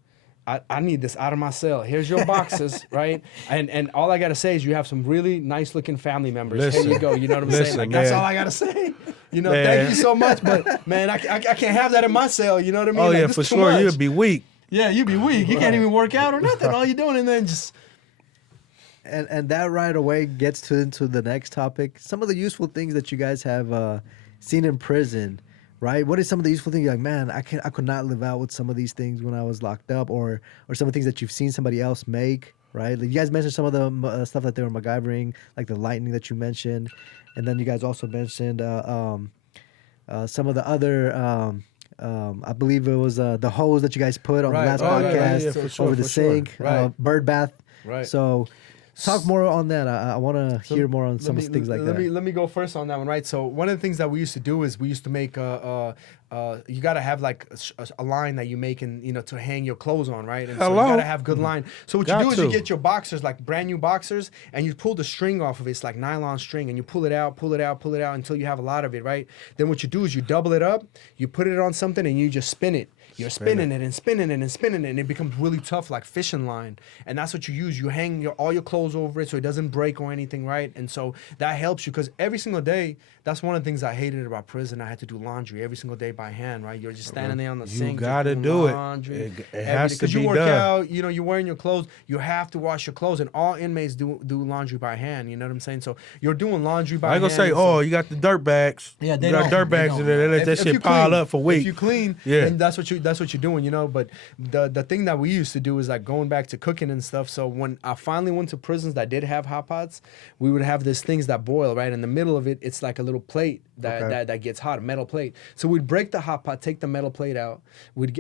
I need this out of my cell. Here's your boxes, right? And all I gotta say is you have some really nice looking family members. Listen. Here you go. You know what I'm saying? Listen, Like, that's man. all I gotta say. Man. Thank you so much, but man, I can't have that in my cell. You know what I mean? Oh Like, yeah, this for is too sure. much. You'd be weak. Yeah, you'd be weak. You can't even work out or nothing. All you're doing, and then just. And that right away gets into the next topic. Some of the useful things that you guys have seen in prison, right? What is some of the useful things you're like, man, I could not live out with some of these things when I was locked up, or some of the things that you've seen somebody else make, right? Like you guys mentioned some of the stuff that they were MacGyvering, like the lightning that you mentioned, and then you guys also mentioned some of the other. I believe it was the hose that you guys put on Right. the last Oh, yeah, podcast yeah, for sure, over the for sure. sink, Right. bird bath. Right. So talk more on that. I want to hear more on some of the things like that. Let me go first on that one, right? So one of the things that we used to do is we used to make you gotta have like a line that you make and to hang your clothes on, right? And so Hello? you gotta have good line. So what Got you do is you to. get your boxers, like brand new boxers, and you pull the string off of it. It's like nylon string, and you pull it out until you have a lot of it, right? Then what you do is you double it up, you put it on something, and you just spin it. You're spinning it and spinning it and spinning it, and it becomes really tough, like fishing line. And that's what you use. You hang all your clothes over it so it doesn't break or anything, right? And so that helps you because every single day, that's one of the things I hated about prison. I had to do laundry every single day, by hand, right? You're just standing there on the sink. You gotta doing do laundry, it. It has to because be you work done. out, you know, you're wearing your clothes. You have to wash your clothes, and all inmates do laundry by hand. You know what I'm saying? So you're doing laundry by I hand. ain't gonna say, and so- oh, you got the dirt bags. Yeah, they you got don't. dirt They bags don't. in there. They let that If shit you pile clean- up for weeks. If you clean, Yeah. then that's what you're doing, you know. But the thing that we used to do is like going back to cooking and stuff. So when I finally went to prisons that did have hot pots, we would have these things that boil, right? In the middle of it, it's like a little plate that gets hot, a metal plate. So we'd break the hot pot, take the metal plate out.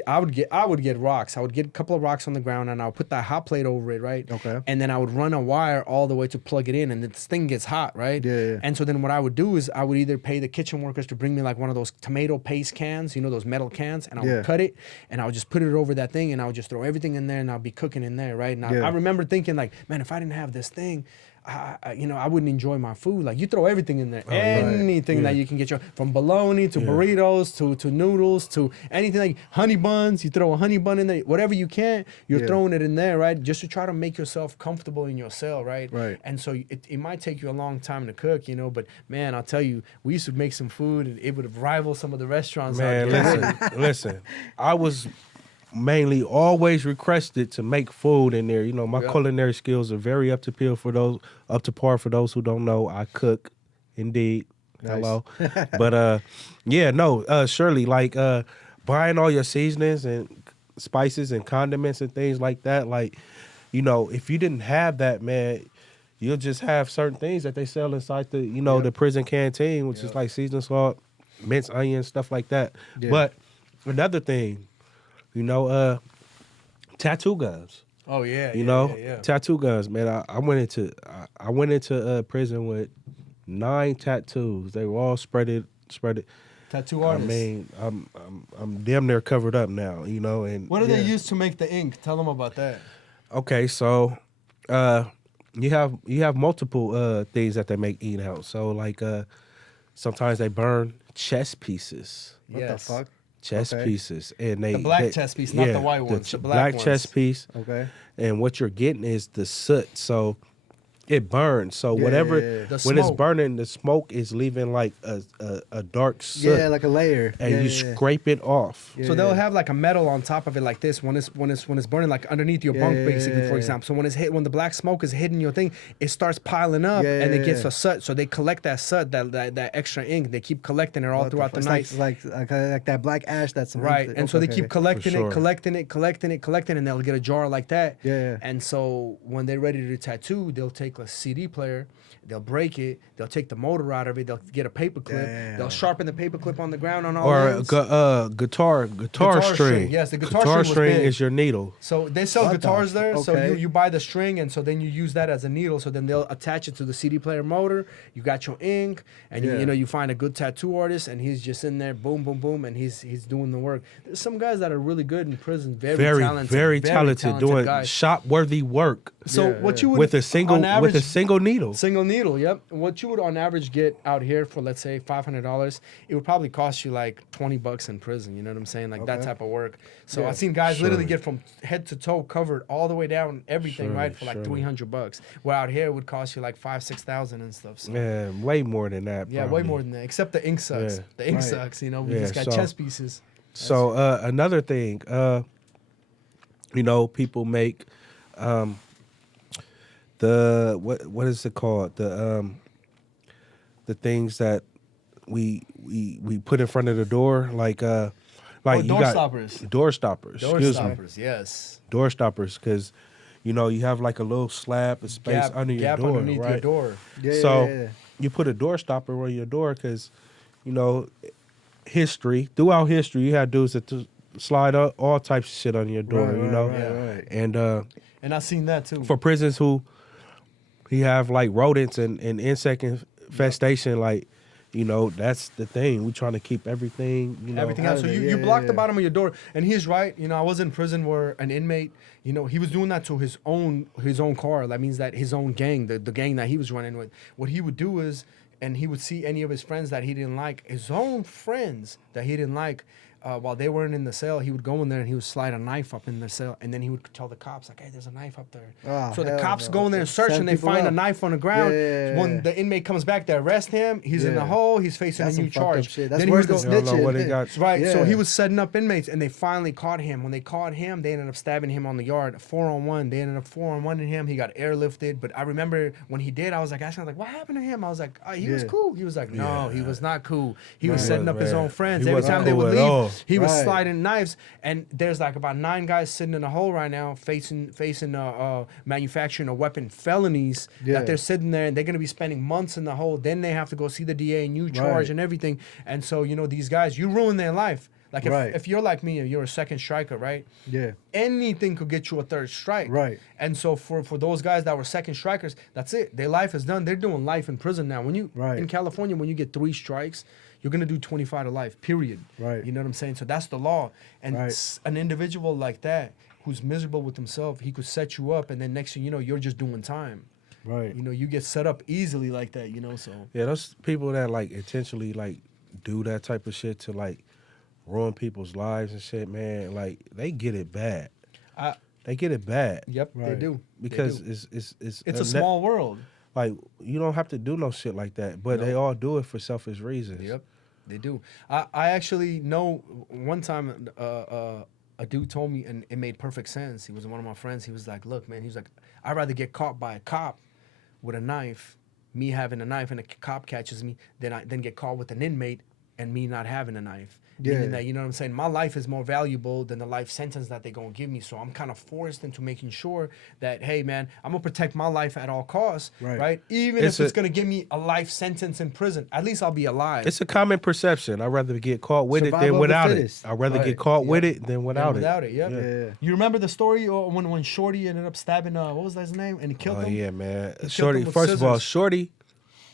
I would get rocks. I would get a couple of rocks on the ground, and I would put that hot plate over it, right? Okay. And then I would run a wire all the way to plug it in, and this thing gets hot, right? Yeah. And so then what I would do is I would either pay the kitchen workers to bring me like one of those tomato paste cans, you know, those metal cans, and I would cut it, and I would just put it over that thing, and I would just throw everything in there, and I'll be cooking in there, right? And I remember thinking like, man, if I didn't have this thing, I wouldn't enjoy my food. Like, you throw everything in there, anything that you can get from bologna to burritos to noodles to anything, like honey buns. You throw a honey bun in there, whatever you can, you're throwing it in there, right? Just to try to make yourself comfortable in your cell, right? Right. And so it might take you a long time to cook, you know, but man, I'll tell you, we used to make some food and it would rival some of the restaurants. Man, out there. listen. I was mainly always requested to make food in there. You know, my culinary skills are very up to par for those who don't know. I cook, indeed. Nice. Hello. But surely, like buying all your seasonings and spices and condiments and things like that, like, you know, if you didn't have that, man, you'll just have certain things that they sell inside the, you know, the prison canteen, which is like seasoned salt, minced onions, stuff like that. Yeah. But another thing, you know, tattoo guns. Oh yeah. You know, tattoo guns, man. I went into prison with 9 tattoos. They were all spread. Tattoo artists. I mean, I'm damn near covered up now, you know. And What do they use to make the ink? Tell them about that. okay, so you have multiple things that they make ink out. So like sometimes they burn chess pieces. What the fuck? Chess pieces, and The black chess piece, not the white ones. The black ones. chess piece. Okay. And what you're getting is the soot. So it burns. So whatever The when it's smoke. burning, the smoke is leaving like a dark soot. Yeah, like a layer. and you scrape it off. Yeah. So they'll have like a metal on top of it like this when it's burning, like underneath your bunk, basically, for example. So when the black smoke is hitting your thing, it starts piling up and it gets a soot. So they collect that soot, that extra ink. They keep collecting it all throughout the night. It's like that black ash that's Right, and so they keep collecting For sure. it, collecting, and they'll get a jar like that. Yeah. And so when they're ready to tattoo, they'll take a CD player, they'll break it, they'll take the motor out of it, they'll get a paper clip, they'll sharpen the paper clip on the ground on all Or ends. guitar string. Yes, the guitar string was big. is your needle. So they sell What the guitars there. So okay. you buy the string, and so then you use that as a needle. So then they'll attach it to the CD player motor. You got your ink, and you find a good tattoo artist, and he's just in there, boom, boom, boom, and he's doing the work. There's some guys that are really good in prison, very talented, doing guys. shop-worthy work. So what you would with a single on average, single needle. Single needle, yep. What you would on average get out here for, let's say, $500, it would probably cost you like $20 in prison. You know what I'm saying? Like that type of work. So I've seen guys literally get from head to toe covered all the way down everything, right, for like $300. Where out here it would cost you like $5,000-$6,000 and stuff. So. Yeah, way more than that. Yeah, way more than that. Except the ink sucks. Yeah. The ink sucks. You know, we just got so- chess pieces. So another thing, you know, people make the what is it called? The things that we put in front of the door, like you door got stoppers. Door stoppers. Door excuse me. stoppers, yes. Door stoppers, because you know you have like a little slab of space under your Gap door, underneath right? your door. So you put a door stopper on your door because, you know, throughout history, you had dudes that slide all types of shit on your door, you know? Right. And I've seen that too. for prisons who have like rodents and insect infestation, like, you know, that's the thing. We trying to keep everything, you know. Everything else. So you block the bottom of your door, and he's right. You know, I was in prison where an inmate, you know, he was doing that to his own car. That means that his own gang, the gang that he was running with, what he would do is, and he would see any of his friends that he didn't like, his own friends that he didn't like, while they weren't in the cell, he would go in there and he would slide a knife up in the cell, and then he would tell the cops like, "Hey, there's a knife up there." Oh, So the hell cops no. go in there and search, Set and they people find a up. knife on the ground. Yeah. When the inmate comes back, they arrest him. He's in the Yeah. hole. He's facing That's a new some fucked up charge. shit. That's Then he worse would than go, I don't know what they snitching. got. Right, so Yeah. he was setting up inmates, and they finally caught him. When they caught him, they ended up stabbing him on the yard, 4-on-1. They ended up 4-on-1 in him. He got airlifted. But I remember when he did, I was like asking, like, what happened to him? I was like, he was Yeah. cool. He was like, no, he was not cool. He was Right. setting up his Man. own friends. He Every wasn't time they cool would at all. leave, he was Right. sliding knives. And there's like about 9 guys sitting in a hole right now, facing manufacturing a weapon felonies. Yeah. That they're sitting there, and they're gonna be spending months in the hole. Then they have to go see the DA, new charge Right. and everything. And so these guys, you ruin their life. Like Right. if you're like me, if you're a second striker, right? Yeah. Anything could get you a third strike. Right. And so for those guys that were second strikers, that's it. Their life is done. They're doing life in prison now. When you Right. in California, when you get 3 strikes, you're gonna do 25 to life. Period. Right. You know what I'm saying? So that's the law. And Right. an individual like that who's miserable with himself, he could set you up, and then next thing you know, you're just doing time. Right. You get set up easily like that. So Yeah, those people that like intentionally like do that type of shit to like ruin people's lives and shit, man. Like they get it bad. I- They get it bad. yep, they Right. do. They Because do. it's It's a small world. like you don't have to do no shit like that, but they No. all do it for selfish reasons. Yep, they do. I actually know one time a dude told me, and it made perfect sense. He was one of my friends. He was like, look, man, he was like, I'd rather get caught by a cop with a knife, me having a knife and a cop catches me, than get caught with an inmate and me not having a knife. Yeah. Meaning that, you know what I'm saying? My life is more valuable than the life sentence that they're going to give me. So I'm kind of forced into making sure that, hey, man, I'm going to protect my life at all costs, Right. right? Even It's if it's a- going to give me a life sentence in prison, at least I'll be alive. It's a common perception. I'd rather get caught with it Survival than of the without it. fittest. I'd rather Right. get caught with Yep. it than without it. Without it, yep. Yeah. You remember the story when Shorty ended up stabbing, what was his name? And he killed Oh him? yeah, man. killed Shorty. him with First of all, scissors. Shorty,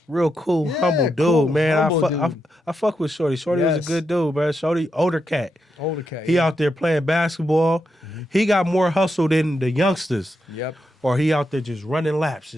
real cool, Yeah, humble dude, cool, man. humble I dude. fuck with Shorty. Shorty was Yes. a good dude, bro. Shorty, older cat. Older cat. He yeah. out there playing basketball. He got more hustle than the youngsters. Yep. Or he out there just running laps,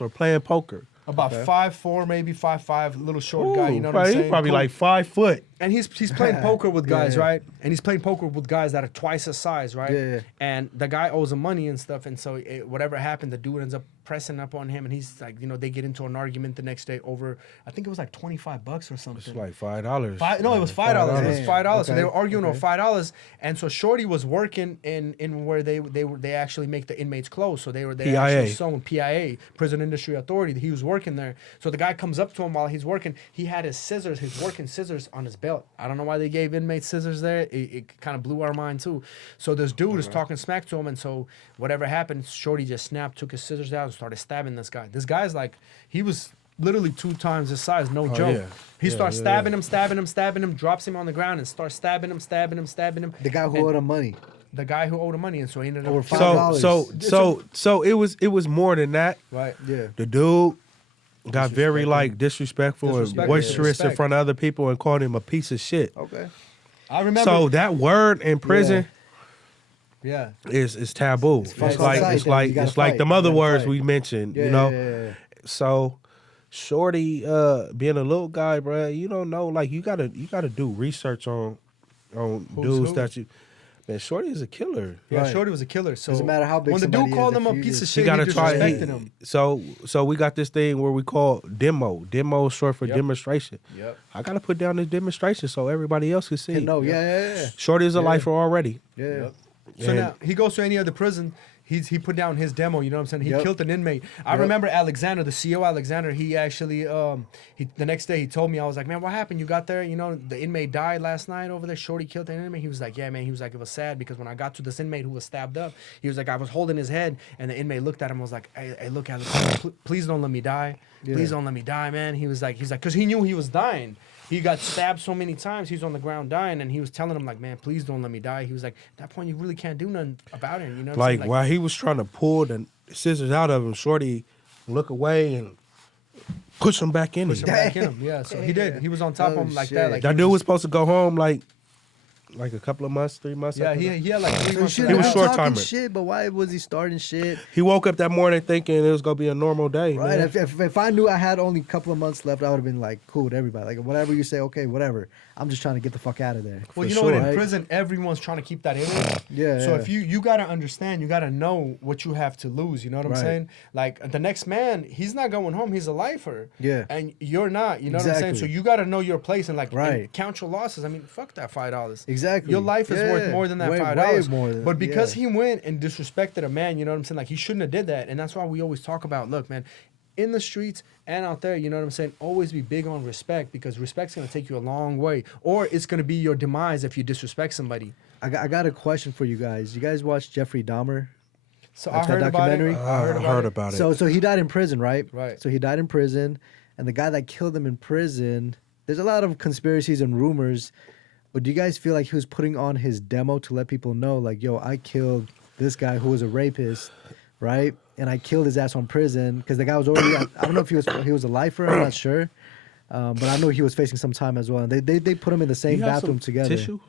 or playing poker. About 5'4", maybe 5'5", little short guy. You know what I'm Probably, saying? he probably Cool. like 5 foot. And he's playing poker with guys, Yeah. right? And he's playing poker with guys that are twice his size, right? Yeah. And the guy owes him money and stuff, and so whatever happened, the dude ends up pressing up on him, and he's like, they get into an argument the next day over, I think it was like $25 or something. It's like $5. No, it was $5. It was Damn. $5. So they Okay. were arguing over Okay. $5, and so Shorty was working in where they actually make the inmates clothes. So they PIA. actually sewing PIA, Prison Industry Authority. He was working there. So the guy comes up to him while he's working. He had his working scissors on his belt. I don't know why they gave inmates scissors there. It kind of blew our mind too. So this dude is talking smack to him, and so whatever happened, Shorty just snapped, took his scissors out, and started stabbing this guy. This guy's like, he was literally 2 times his size, no joke. yeah. He Yeah, starts yeah, stabbing him, drops him on the ground, and starts stabbing him. The guy who And owed him money. the guy who owed him money, and so he ended Over up $5. So it was more than that. right. Yeah. The dude got very like disrespectful and Disrespectful, boisterous in disrespect. front of other people and called him a piece of shit. Okay. I remember. So that word in prison yeah. is taboo. It's fucked like outside, it's then. like You gotta it's like fight. them You other gotta words fight. we mentioned, Yeah, you know. yeah. So Shorty being a little guy, bro, you don't know, like you gotta do research on dudes who? that you. Man, Shorty is a killer. Yeah, Right. Shorty was a killer. So Doesn't matter how big when the somebody dude is, called if him a you piece of just- He shit, gotta he try. disrespected him. So we got this thing where we call demo. Demo is short for Yep. demonstration. Yep. I gotta put down this demonstration so everybody else can see. No, yeah. Shorty is a Yeah. lifer already. Yeah. So And- now he goes to any other prison. He put down his demo. You know what I'm saying? He Yep. killed an inmate. I Yep. remember Alexander, the CO Alexander. He actually the next day he told me, I was like, man, what happened? You got there? You know, the inmate died last night over there. Shorty killed an inmate. He was like, yeah, man. He was like, it was sad because when I got to this inmate who was stabbed up, he was like, I was holding his head, and the inmate looked at him and was like, hey look, Alexander, please don't let me die. Yeah. Please don't let me die, man. He's like, because he knew he was dying. He got stabbed so many times. He was on the ground dying, and he was telling him like, "Man, please don't let me die." He was like, "At that point, you really can't do nothing about it." You know, what I'm Like saying? while he was trying to pull the scissors out of him, Shorty look away and push him back in. push him him. back in him. Yeah, so he did. He was on top of him like that. shit. Like That dude was supposed to go home like like a couple of months, 3 months. Yeah, after he that. had like 3 So months. shit, He was I'm short talking timer. shit, but why was he starting shit? He woke up that morning thinking it was gonna be a normal day. Right. Man. If I knew I had only a couple of months left, I would have been like cool with everybody. Like whatever you say, okay, whatever. I'm just trying to get the fuck out of there. Well, For you know what? sure. In Right? prison, everyone's trying to keep that image. Yeah. So yeah. if you gotta understand, you gotta know what you have to lose. You know what I'm Right. saying? Like the next man, he's not going home. He's a lifer. Yeah. And you're not. You know what I'm saying? So Exactly. you gotta know your place and like Right. and count your losses. I mean, fuck that $5. Exactly. Your life is worth Yeah. more than that Way- $5. way more than- But because yeah. he went and disrespected a man, you know what I'm saying? Like he shouldn't have did that. And that's why we always talk about, look, man, in the streets and out there, you know what I'm saying? Always be big on respect because respect's gonna take you a long way. Or it's gonna be your demise if you disrespect somebody. I got a question for you guys. You guys watch Jeffrey Dahmer? So Like I that heard about it. documentary? I heard about it. So he died in prison, right? Right. So he died in prison, and the guy that killed him in prison. There's a lot of conspiracies and rumors, but do you guys feel like he was putting on his demo to let people know, like, yo, I killed this guy who was a rapist, right? And I killed his ass on prison because the guy was already. I don't know if he was a lifer. I'm not sure, but I know he was facing some time as well. And they put him in the same You have bathroom some together. Tissue.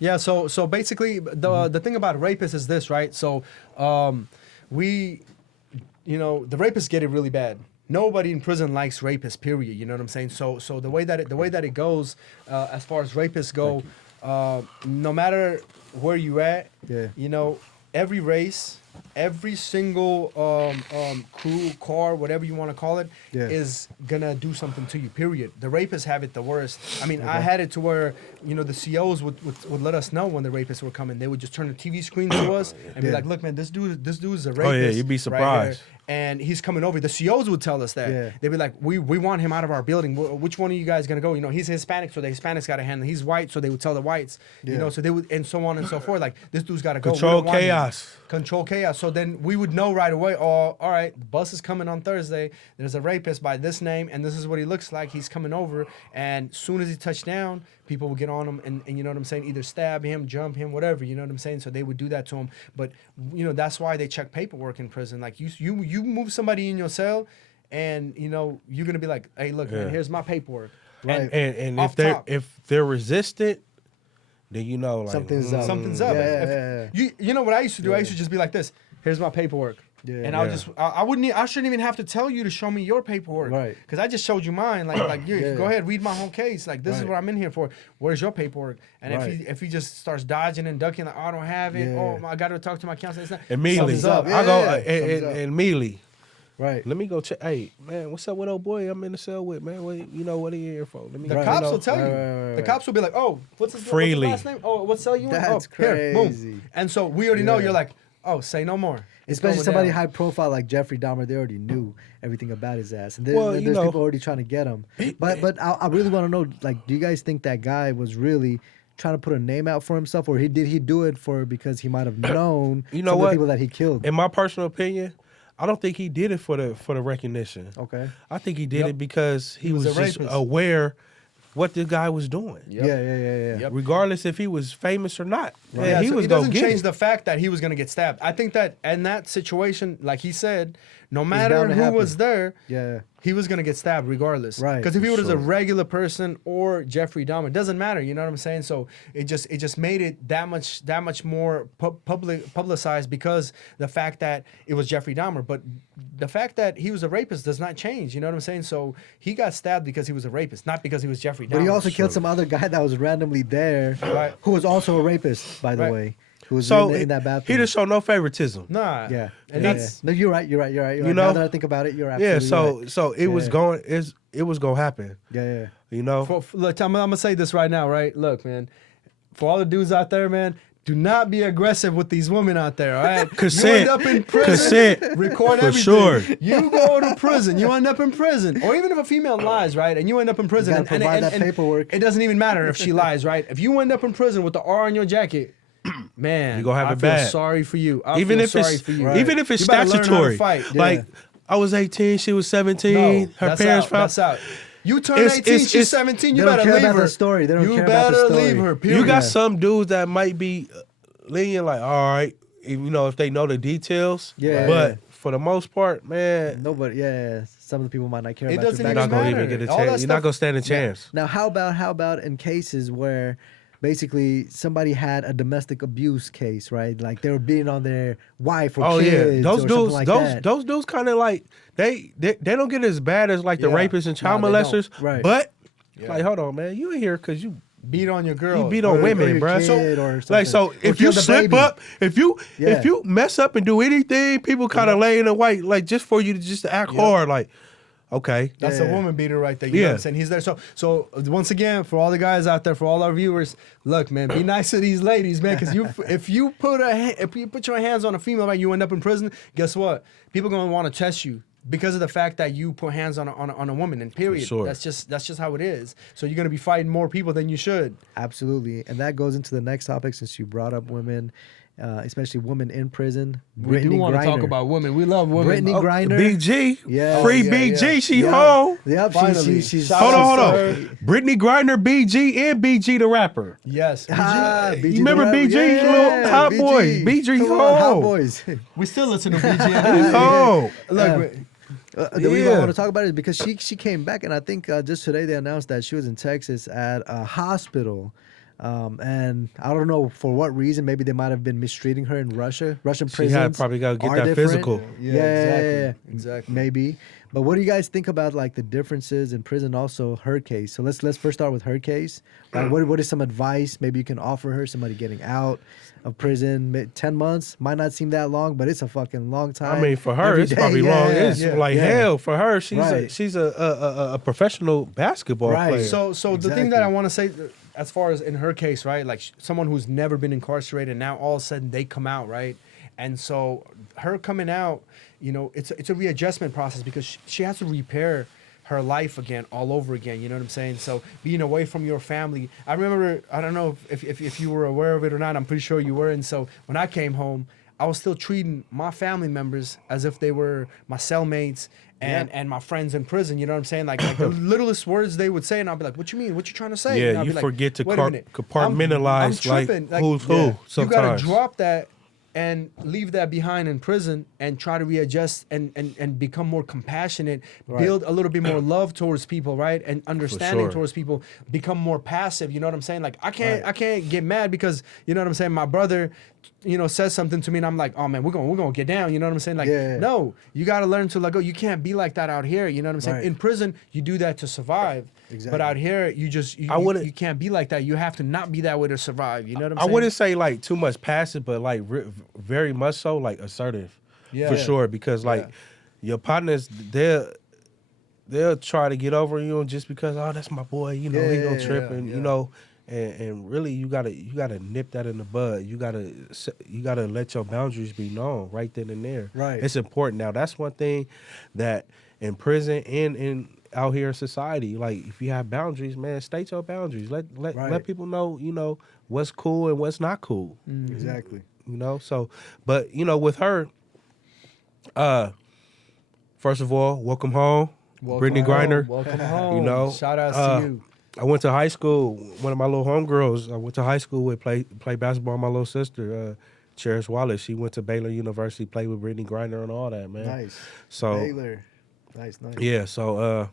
Yeah, so basically the thing about rapists is this, right? So we, you know, the rapists get it really bad. Nobody in prison likes rapists, period. You know what I'm saying? So the way that it goes, as far as rapists go, no matter where you at, Yeah. you know, every race, every single crew, car, whatever you want to call it, Yeah. is gonna do something to you. Period. The rapists have it the worst. I mean, I had it to where you know the COs would let us know when the rapists were coming. They would just turn the TV screen to us and be Yeah. like, "Look, man, this dude is a rapist." Oh, yeah, you'd be right surprised. here, and he's coming over. The COs would tell us that. Yeah. They'd be like, "We want him out of our building. Which one of you guys gonna go? You know, he's Hispanic, so the Hispanics got to handle. He's white, so they would tell the whites. You Yeah. know, so they would, and so on and so forth. Like this dude's got to go. We Control don't want him. chaos. Control chaos. So then we would know right away. Oh, all right, the bus is coming on Thursday. There's a rapist by this name, and this is what he looks like. He's coming over, and soon as he touched down, people would get on him, and you know what I'm saying? Either stab him, jump him, whatever. You know what I'm saying? So they would do that to him. But you know that's why they check paperwork in prison. Like you move somebody in your cell, and you know you're gonna be like, hey, look, man, Yeah. here's my paperwork. Right. And Off if they're top. if they're resistant, then you know like Something's up. Something's up. Yeah, If- yeah, yeah. You know what I used to do? I used to just be like this. Here's my paperwork. Yeah. And I would Yeah. just I wouldn't I shouldn't even have to tell you to show me your paperwork. Right. Because I just showed you mine. Like you Yeah. go ahead, read my whole case. Like this is Right. what I'm in here for. Where's your paperwork? And Right. if he just starts dodging and ducking, like, oh, I don't have it. Yeah. Oh, I got to talk to my counselor. It's not, immediately. something's up. Yeah, I go yeah, and, something's up. immediately. Right. Let me go check. Hey, man, what's up with old boy? I'm in the cell with, man. What, you know what he here for? Let me The Right. cops you know, will tell you. Right. The cops will be like, "Oh, what's his Freely. last name? Oh, what cell you in? That's oh, here, crazy. boom." And so we already know. Yeah. You're like, "Oh, say no more." It's Especially going somebody down. high profile like Jeffrey Dahmer, they already knew everything about his ass, and Well, you there's know. people already trying to get him. But I really want to know, like, do you guys think that guy was really trying to put a name out for himself, or did he do it for because he might have known You know some of what? the people that he killed? in my personal opinion, I don't think he did it for the recognition. Okay. I think he did Yep. it because he was was a just rapist. aware what the guy was doing. Yep. Yeah. Yep. Regardless if he was famous or not. Yeah, Man, he so was it gonna doesn't get change it. the fact that he was going to get stabbed. I think that in that situation, like he said, no matter bound to who happen. was there, Yeah. he was going to get stabbed regardless. Right. Because if he was Sure. a regular person or Jeffrey Dahmer, it doesn't matter. You know what I'm saying? So it just made it that much more publicized because the fact that it was Jeffrey Dahmer. But the fact that he was a rapist does not change. You know what I'm saying? So he got stabbed because he was a rapist, not because he was Jeffrey Dahmer. But he also killed some other guy that was randomly there, Right. who was also a rapist, by the Right. way, who was So in that he bathroom. didn't show no favoritism. Nah. Yeah. And yeah. that's No, you're right. You Now know? that I think about it, you're Yeah, absolutely right. so it was Yeah. going it was gonna happen. Yeah. You know? look, I'm gonna say this right now, right? Look, man, for all the dudes out there, man, do not be aggressive with these women out there, all right? Consent. You end up in prison. Consent. Record For everything. sure. You go to prison. You end up in prison, or even if a female lies, right? And you end up in prison, gotta and provide that paperwork. It doesn't even matter if she lies, right? If you end up in prison with the R on your jacket. Man, You gonna have I it feel bad. sorry for you. I even feel if sorry it's for you. Right. even if it's You better learn how to statutory. fight. Yeah. Like I was 18, she was 17, No, her that's parents out. found That's out. You turn It's- 18, it's- she's 17. You They don't better care leave about her. the story. They don't you care about the better story. leave her. you Period. got some dudes that might be lenient, like, all right, you know, if they know the details. Yeah. But for the most part, man, Nobody. Yeah. Some of the people might not care It about your doesn't you're even not backstory. gonna matter. even get a All that chance. You're not stuff- gonna stand a chance. Now, how about in cases where basically somebody had a domestic abuse case, right? Like they were beating on their wife or Oh kids yeah, those or dudes, something like that. those dudes kind of like they don't get as bad as like the Yeah. rapists and child No, they don't. molesters, Right. but Yeah. like, hold on, man, you in here because you Beat on your girl. beat on Or women, your bruh. kid or Like, so something. Or if you kill the slip baby. up, if you Yeah. mess up and do anything, people kind of lay in the white, like just for you to just act hard, like, okay, That's Yeah. a woman beater right there. You know what Yeah. I'm saying? He's there. So once again, for all the guys out there, for all our viewers, look, man, be nice to these ladies, man, because if you put your hands on a female, right, you end up in prison. Guess what? People gonna want to test you because of the fact that you put hands on a woman. And period. sure. That's just how it is. So you're gonna be fighting more people than you should. Absolutely. And that goes into the next topic since you brought up women, especially women in prison. We do Brittney want to talk Griner. about women. We love women. Brittney Griner. BG, Yeah. free Oh, yeah, BG, yeah. she Yep. home. Yep. Finally. She's Shout Hold out on, hold to on. her. Brittany Griner, BG, and BG the rapper. Yes. Ah, BG You remember the BG, rapper? little Hot Boys? BG Come on, Hot home. Boys. We still listen to BG. Oh, Look, The reason I Yeah. want to talk about it is because she came back, and I think just today they announced that she was in Texas at a hospital. And I don't know for what reason. Maybe they might have been mistreating her in Russia. Russian She prisons had probably gotta get are that different. physical. Yeah, exactly. Maybe. But what do you guys think about like the differences in prison? Also, her case. So let's first start with her case. What is some advice maybe you can offer her? Somebody getting out of prison, 10 months might not seem that long, but it's a fucking long time. I mean, for her, Every it's day, probably long. It's yeah, like yeah. hell for her. She's Right. she's a professional basketball Right. player. So the Exactly. thing that I want to say, as far as in her case, right, like someone who's never been incarcerated, now all of a sudden they come out, right, and so her coming out, you know, it's a readjustment process because she has to repair her life again, all over again. You know what I'm saying? So being away from your family, I remember, I don't know if you were aware of it or not. I'm pretty sure you were. And so when I came home, I was still treating my family members as if they were my cellmates and my friends in prison. You know what I'm saying? Like the littlest words they would say, and I'll be like, "What you mean? What you trying to say?" Yeah, And I'll you be like, forget to "Wait a minute. compartmentalize, I'm like, tripping. who's who You sometimes. gotta drop that and leave that behind in prison and try to readjust and become more compassionate, Right. build a little bit more love towards people, right? And understanding sure. towards people, become more passive. You know what I'm saying? Like I can't get mad because you know what I'm saying. My brother, you know, says something to me and I'm like, oh man, we're gonna get down. You know what I'm saying? Like, Yeah. no, you gotta learn to let go. You can't be like that out here. You know what I'm saying? Right. In prison, you do that to survive. Exactly. But out here, you just I wouldn't- you can't be like that. You have to not be that way to survive. You know what I'm I saying? wouldn't say like too much passive, but like very much so like assertive, Yeah. for sure. Because like your partners, they'll try to get over you just because that's my boy, you know, he gonna trip and you know, and really you gotta nip that in the bud. You gotta let your boundaries be known right then and there. Right. It's important. Now that's one thing that in prison and in out here in society, like if you have boundaries, man, state your boundaries. Let Right. people know, you know, what's cool and what's not cool. Exactly. You know, so but you know, with her, first of all, welcome home, Brittney Griner. Welcome home. You know, shout outs to you. I went to high school. One of my little homegirls, I went to high school with play basketball. My little sister, Cherish Wallace. She went to Baylor University, played with Brittney Griner and all that, man. Nice. So Baylor. Nice. yeah, so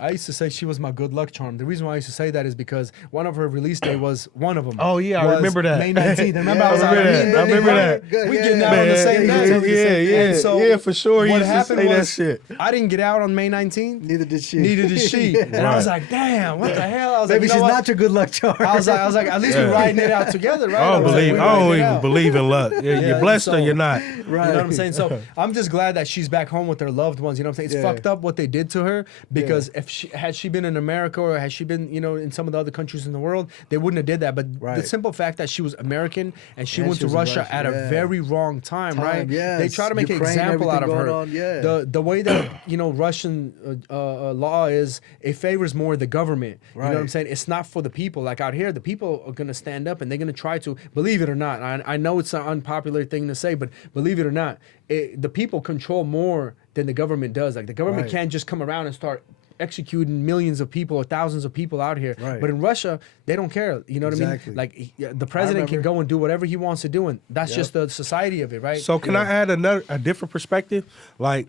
I used to say she was my good luck charm. The reason why I used to say that is because one of her release day was one of them. Oh, yeah, I remember that. May 19th. Remember, Yeah, I was I like, remember me and that. I Brittney remember Griner, that. we Yeah, getting yeah, out on the man. same day. And so yeah, for sure. He what used to happened say that was, shit. I didn't get out on May 19th. Neither did she. Neither did she. And I was Right. like, damn, what the hell? I was Maybe like, you know she's what? not your good luck charm. I was like, at least we're riding it out together, right? I don't was like, believe. we I riding don't it even out. believe in luck. Yeah, You're blessed or so- you're not. Right. You know what I'm saying? So I'm just glad that she's back home with her loved ones. You know what I'm saying? It's Yeah. fucked up what they did to her because if she had she been in America or had she been, you know, in some of the other countries in the world, they wouldn't have did that. But the Right. simple fact that she was American and she And went she to was in Russia Russia, at a yeah. very wrong time, right? yes. They try to make Ukraine, an example out of everything her. going on, yeah. The way that you know Russian law is, it favors more the government. You know what I'm Right. saying? It's not for the people. Like out here, the people are gonna stand up and they're gonna try to believe it or not. I know it's an unpopular thing to say, but believe it or not, the people control more than the government does. Like the government Right. can't just come around and start executing millions of people or thousands of people out here. Right. But in Russia, they don't care. You know what Exactly. I mean? Like the president can remember. go and do whatever he wants to do, and that's Yep. just the society of it, right? So can I add a different perspective? Like,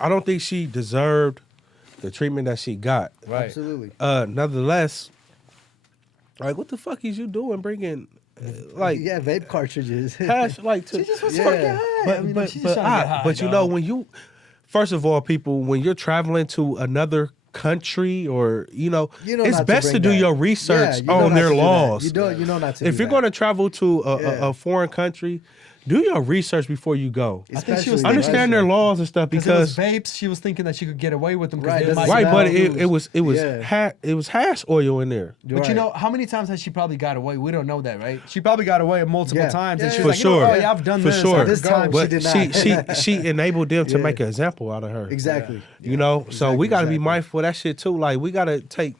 I don't think she deserved the treatment that she got. Right. Absolutely. Nonetheless, Like, what the fuck is you doing bringing, like, yeah, vape cartridges. hash, like, to, She just was Yeah. fucking high. but, I mean, but, she's but, trying to get high, but you know, when you, first of all, people, when you're traveling to another country or, You know it's not to best to bring do that. your Yeah, research you know on not their to do that. laws. You know not to If do you're that. going to travel to Yeah. a foreign country, do your research before you go. I think she was Especially Understand their laws and stuff because it was because vapes. She was thinking that she could get away with them. Right, doesn't right, smell. but it was Yeah. it was hash oil in there. But you know, how many times has she probably got away? We don't know that, right? She probably got away multiple Yeah. times. And Yeah, she for was like, you know, sure. oh, yeah, I've done For this. sure. I could This go. time But did not. she enabled them to Yeah. make an example out of her. Exactly. You know, so we got to be exactly. mindful of that shit too. Like we got to take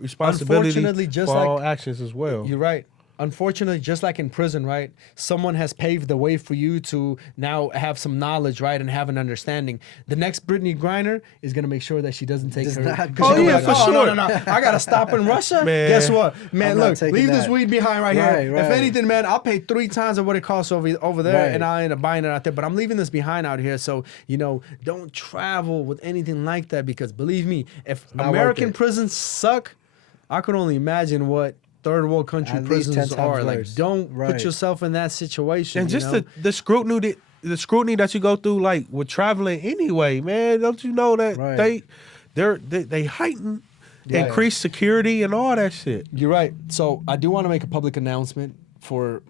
responsibility Unfortunately, just for like- all actions as well. You're right. Unfortunately, just like in prison, right? Someone has paved the way for you to now have some knowledge, right, and have an understanding. The next Brittney Griner is gonna make sure that she doesn't take Does her. not 'cause go she'll be yeah, for No, sure. no. I gotta stop in Russia. Man. Guess what, man? I'm not Look, taking leave this that. weed behind right Right, here. right. If anything, man, I'll pay 3 times of what it costs over there, Right. and I'll end up buying it out there. But I'm leaving this behind out here. So don't travel with anything like that because believe me, if Not worth American it. prisons suck, I can only imagine what third world country At least 10 prisons times are. Like, worse. don't Right. put yourself in that situation. And you just know? the scrutiny that you go through, like with traveling anyway, man. Don't you know that Right. they heighten, Yeah. increase security and all that shit. You're right. So I do want to make a public announcement for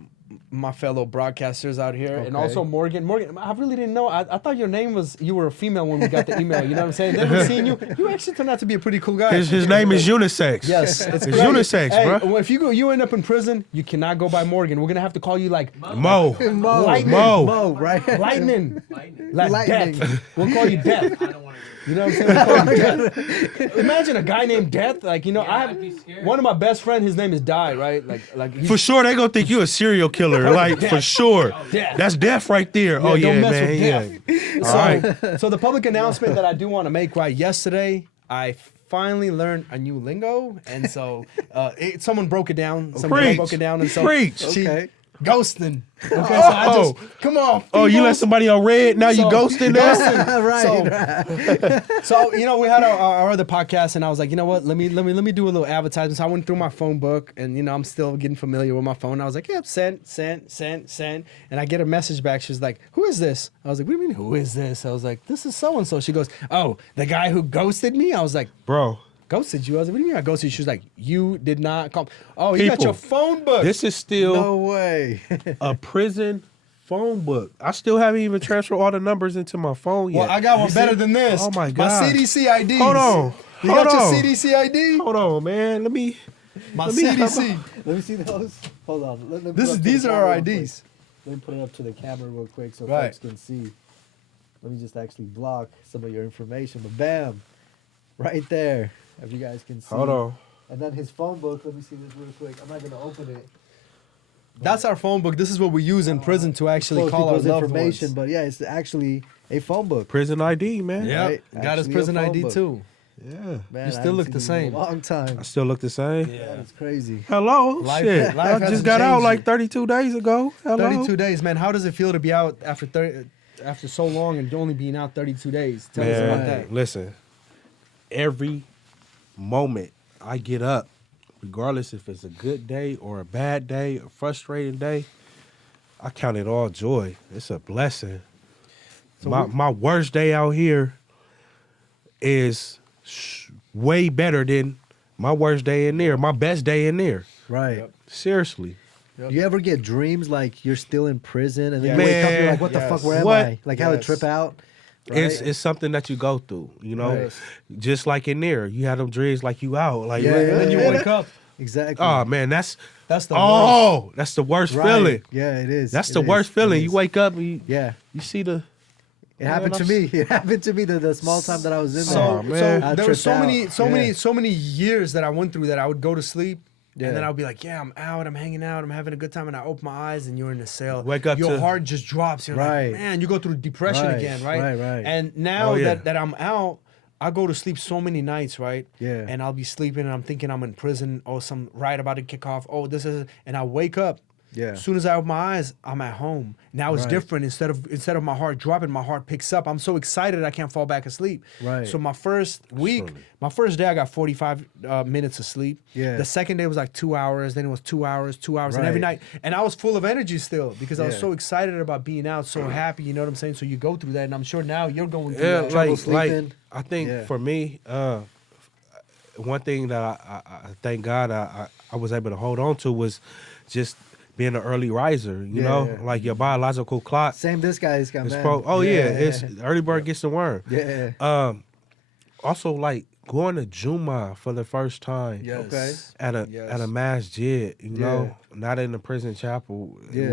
my fellow broadcasters out here, and Okay. also Morgan. Morgan, I really didn't know. I thought your name was you were a female when we got the email. You know what I'm saying? Never seen you. You actually turned out to be a pretty cool guy. His name is unisex. Yes, it's It's great. unisex, hey, bro. well, if you end up in prison, you cannot go by Morgan. We're gonna have to call you like Mo. Lightning. Mo. right? Lightning. Like Lightning. Death. We'll call you Death. You know what I'm saying? We'll call you Death. Imagine a guy named Death. Like, I have one of my best friends, his name is Die, right? Like he's, For sure, they gonna think you a serial killer. Like for sure, Death. that's death right there. Oh don't yeah, mess man. with Yeah. Death. All right. So the public announcement that I do want to make, right? Yesterday, I finally learned a new lingo, and so someone broke it down. Some girl Preach. broke it down, and so Preach. she Okay. ghosting. Okay, so I just come on. Oh, you females. let somebody on red. Now you So- ghosting them. Right. So we had our other podcast, and I was like, you know what? Let me do a little advertisement. So I went through my phone book, and I'm still getting familiar with my phone. I was like, yeah, send, and I get a message back. She's like, who is this? I was like, what do you mean, who is this? I was like, this is so and so. She goes, oh, the guy who ghosted me. I was like, Bro, ghosted you? I was like, what do you mean I ghosted you? She was like, you did not call. Oh, you got People, your phone book. this is still No way. a prison phone book. I still haven't even transferred all the numbers into my phone yet. well, I got one You better see? than this. Oh my God. My CDC ID. Hold on. You Hold got on. your CDC ID? Hold on, man. Let me. My Let me- CDC. Let me see those. Hold on. Let me put This up is to these the are camera our real quick. IDs. Let me put it up to the camera real quick so Right. folks can see. Let me just actually block some of your information. But bam, right there. If you guys can see. Hold on. And then his phone book. Let me see this real quick. I'm not gonna open it. That's our phone book. This is what we use in prison to actually Close call our people's loved information, ones. but yeah, it's actually a phone book. Prison ID, man. Yeah, Right? got his Actually a prison phone ID book. too. Yeah. Man, You I still haven't look seen the you same. in a long time. I still look the same. That is crazy. Hello. Life- Shit. life I just hasn't got out changed like you. 32 days ago. Hello. 32 days, man. How does it feel to be out after so long and only being out 32 days? Tell us about Man, that. listen. Every moment I get up, regardless if it's a good day or a bad day, a frustrating day, I count it all joy. It's a blessing. My worst day out here is way better than my worst day in there, my best day in there. Right. Yep. Seriously. Do you ever get dreams like you're still in prison and then Yeah. you wake up, you're Man, like, what the yes. fuck, where am What? I? Like, how to Yes. trip out? Right? It's something that you go through, you know. Right. Just like in there, you had them dreams like you out, like Yeah, And then you yeah. wake up. Exactly. oh man, that's That's the worst. oh, that's the worst Right. feeling. Yeah, it is. That's It the is. worst It feeling. is. You wake up and Yeah. you see the It happened to I'm me. It happened to me the small time that I was in So, there. Oh, man. I so there were tripped so out. many, Yeah. so many years that I went through that I would go to sleep. Yeah. And then I'll be like, yeah, I'm out, I'm hanging out, I'm having a good time, and I open my eyes and you're in the cell. Wake up your to- heart just drops. You're Right. like, man, you go through depression Right, again, right? right. And now Oh, yeah. that I'm out, I go to sleep so many nights, right? Yeah. And I'll be sleeping and I'm thinking I'm in prison. Oh, some riot about to kick off. Oh, this is, and I wake up Yeah. As soon as I open my eyes, I'm at home. Now it's Right. different. Instead of my heart dropping, my heart picks up. I'm so excited I can't fall back asleep. Right. So my first week, Surely. my first day, I got 45 minutes of sleep. Yeah. The second day was like 2 hours. Then it was 2 hours, and every Right. night. And I was full of energy still because I was Yeah. so excited about being out, so happy. You know what I'm saying? So you go through that, and I'm sure now you're going through Yeah, that. Trouble like sleeping. I think Yeah. for me, one thing that I thank God I was able to hold on to was just being an early riser. You Yeah, know, yeah. like your biological clock. Same this guy's got, It's man. oh yeah, it's early bird gets the worm. Yeah. Also, like going to Juma for the first time Yes. Okay. Yes. at a masjid, you Yeah. know, not in the prison chapel. Yeah. It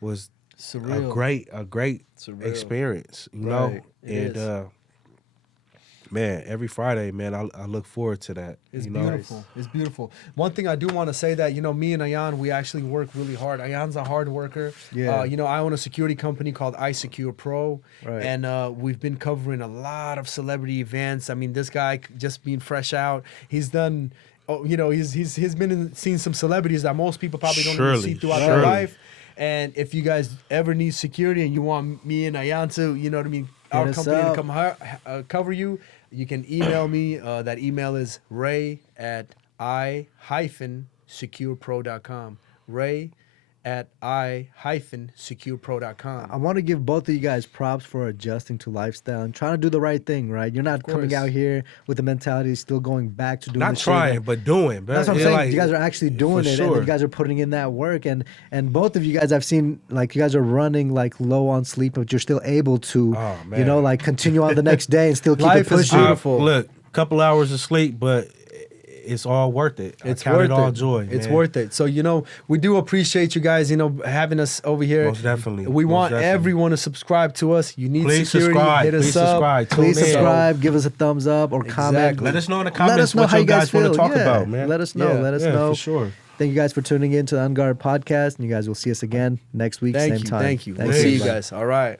was Surreal. a great Surreal. experience, you Right. know. It And is. man, every Friday, man, I look forward to that. It's you know? beautiful. It's beautiful. One thing I do want to say that, you know, me and Ayan, we actually work really hard. Ayan's a hard worker. Yeah. You know, I own a security company called iSecure Pro. Right. And we've been covering a lot of celebrity events. I mean, this guy just being fresh out, he's done, you know, he's been seen some celebrities that most people probably don't even see throughout their Surely. life. And if you guys ever need security and you want me and Ayan to, you know what I mean, our us company to up. come cover you, you can email me. That email is ray@i-securepro.com. ray@i-securepro.com. I want to give both of you guys props for adjusting to lifestyle and trying to do the right thing, right? You're not coming course. out here with the mentality still going back to doing Not the shit trying, that- but doing. That's what I'm It's saying. like- You guys are actually doing for it, sure. and you guys are putting in that work. And both of you guys, I've seen like you guys are running like low on sleep, but you're still able to, Oh, you know, man. like continue on the next day and still keep Life it is pushing. beautiful. Look, couple hours of sleep, but it's all worth it. It's I count worth it all it. joy. It's man. worth it. So, you know, we do appreciate you guys, you know, having us over here. Most definitely. We Most want definitely. everyone to subscribe to us. You need Please security. subscribe. Hit us Please up. subscribe. Tune Please in. subscribe, give us a thumbs up or comment. Exactly. Let us know in the Let comments us know what how you you guys guys want feel. to talk Yeah. about, man. Let us know. Yeah. Let us Yeah, know. for sure. Thank you guys for tuning in to the Unguarded podcast, and you guys will see us again next week, Thank same you. time. Thank you. We'll Thanks, see you everybody. guys. All right.